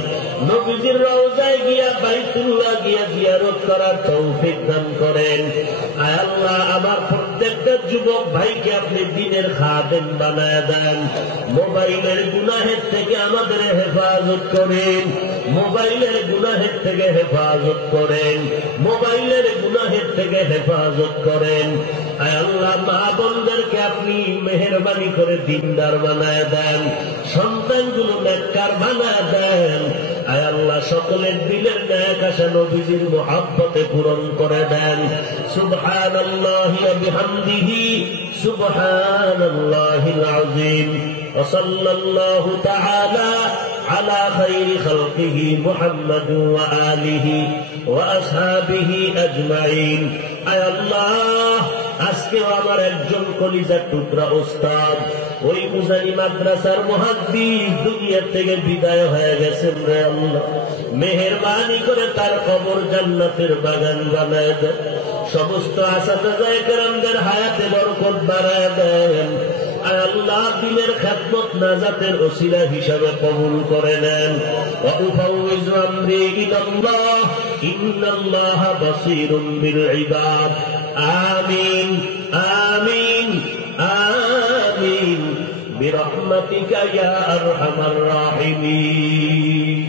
নবীজির রওজায় গিয়া, বাইতুল্লাহ গিয়া জিয়ারত করার তৌফিক দান করেন। আয় আল্লাহ, আমার প্রত্যেকটা যুবক ভাইকে আপনি দ্বীনের খাদেম বানায় দেন। মোবাইলের গুনাহের থেকে আমাদের হেফাজত করেন। মোবাইলের গুনাহের থেকে হেফাজত করেন। মোবাইলের গুনাহের থেকে হেফাজত করেন। আয় আল্লাহ, মা বোনদেরকে আপনি মেহেরবানি করে দিনদার বানায় দেন। সন্তানগুলো নেককার বানায় দেন। আয় আল্লাহ, সকলের দিলের ন্যাক আশা নবীজির মুহাব্বতে পূরণ করে দেন। সুবহানাল্লাহি ওয়া বিহামদিহি, সুবহানাল্লাহিল আযীম। ওয়া সাল্লাল্লাহু তাআলা على خير خلقه محمد وآله وأصحابه أجمعين. আয় আল্লাহ, আজকেও আমার একজন কলিজার টুকরা ওস্তাদ, ওই উজানি মাদ্রাসার মুহাদ্দিস দুনিয়া থেকে বিদায় হয়ে গেছেন রে আল্লাহ। মেহেরবানি করে তার কবর জান্নাতের বাগান বানায় দেন। সমস্ত আসাদায়ে কেরামদের হায়াতে বরকত বাড়ায় দেন। আয় আল্লাহ, দিনের খেদমত নাজাতের ওসিলা হিসাবে কবুল করে নেন। ওয়া উফাউযু আমরি ইলাল্লাহ, ইন্নাল্লাহা বাসীরুম বিল ইবাদ। আমিন আমিন আমিন বিরহমাতিকা ইয়া আরহামার রাহিমিন।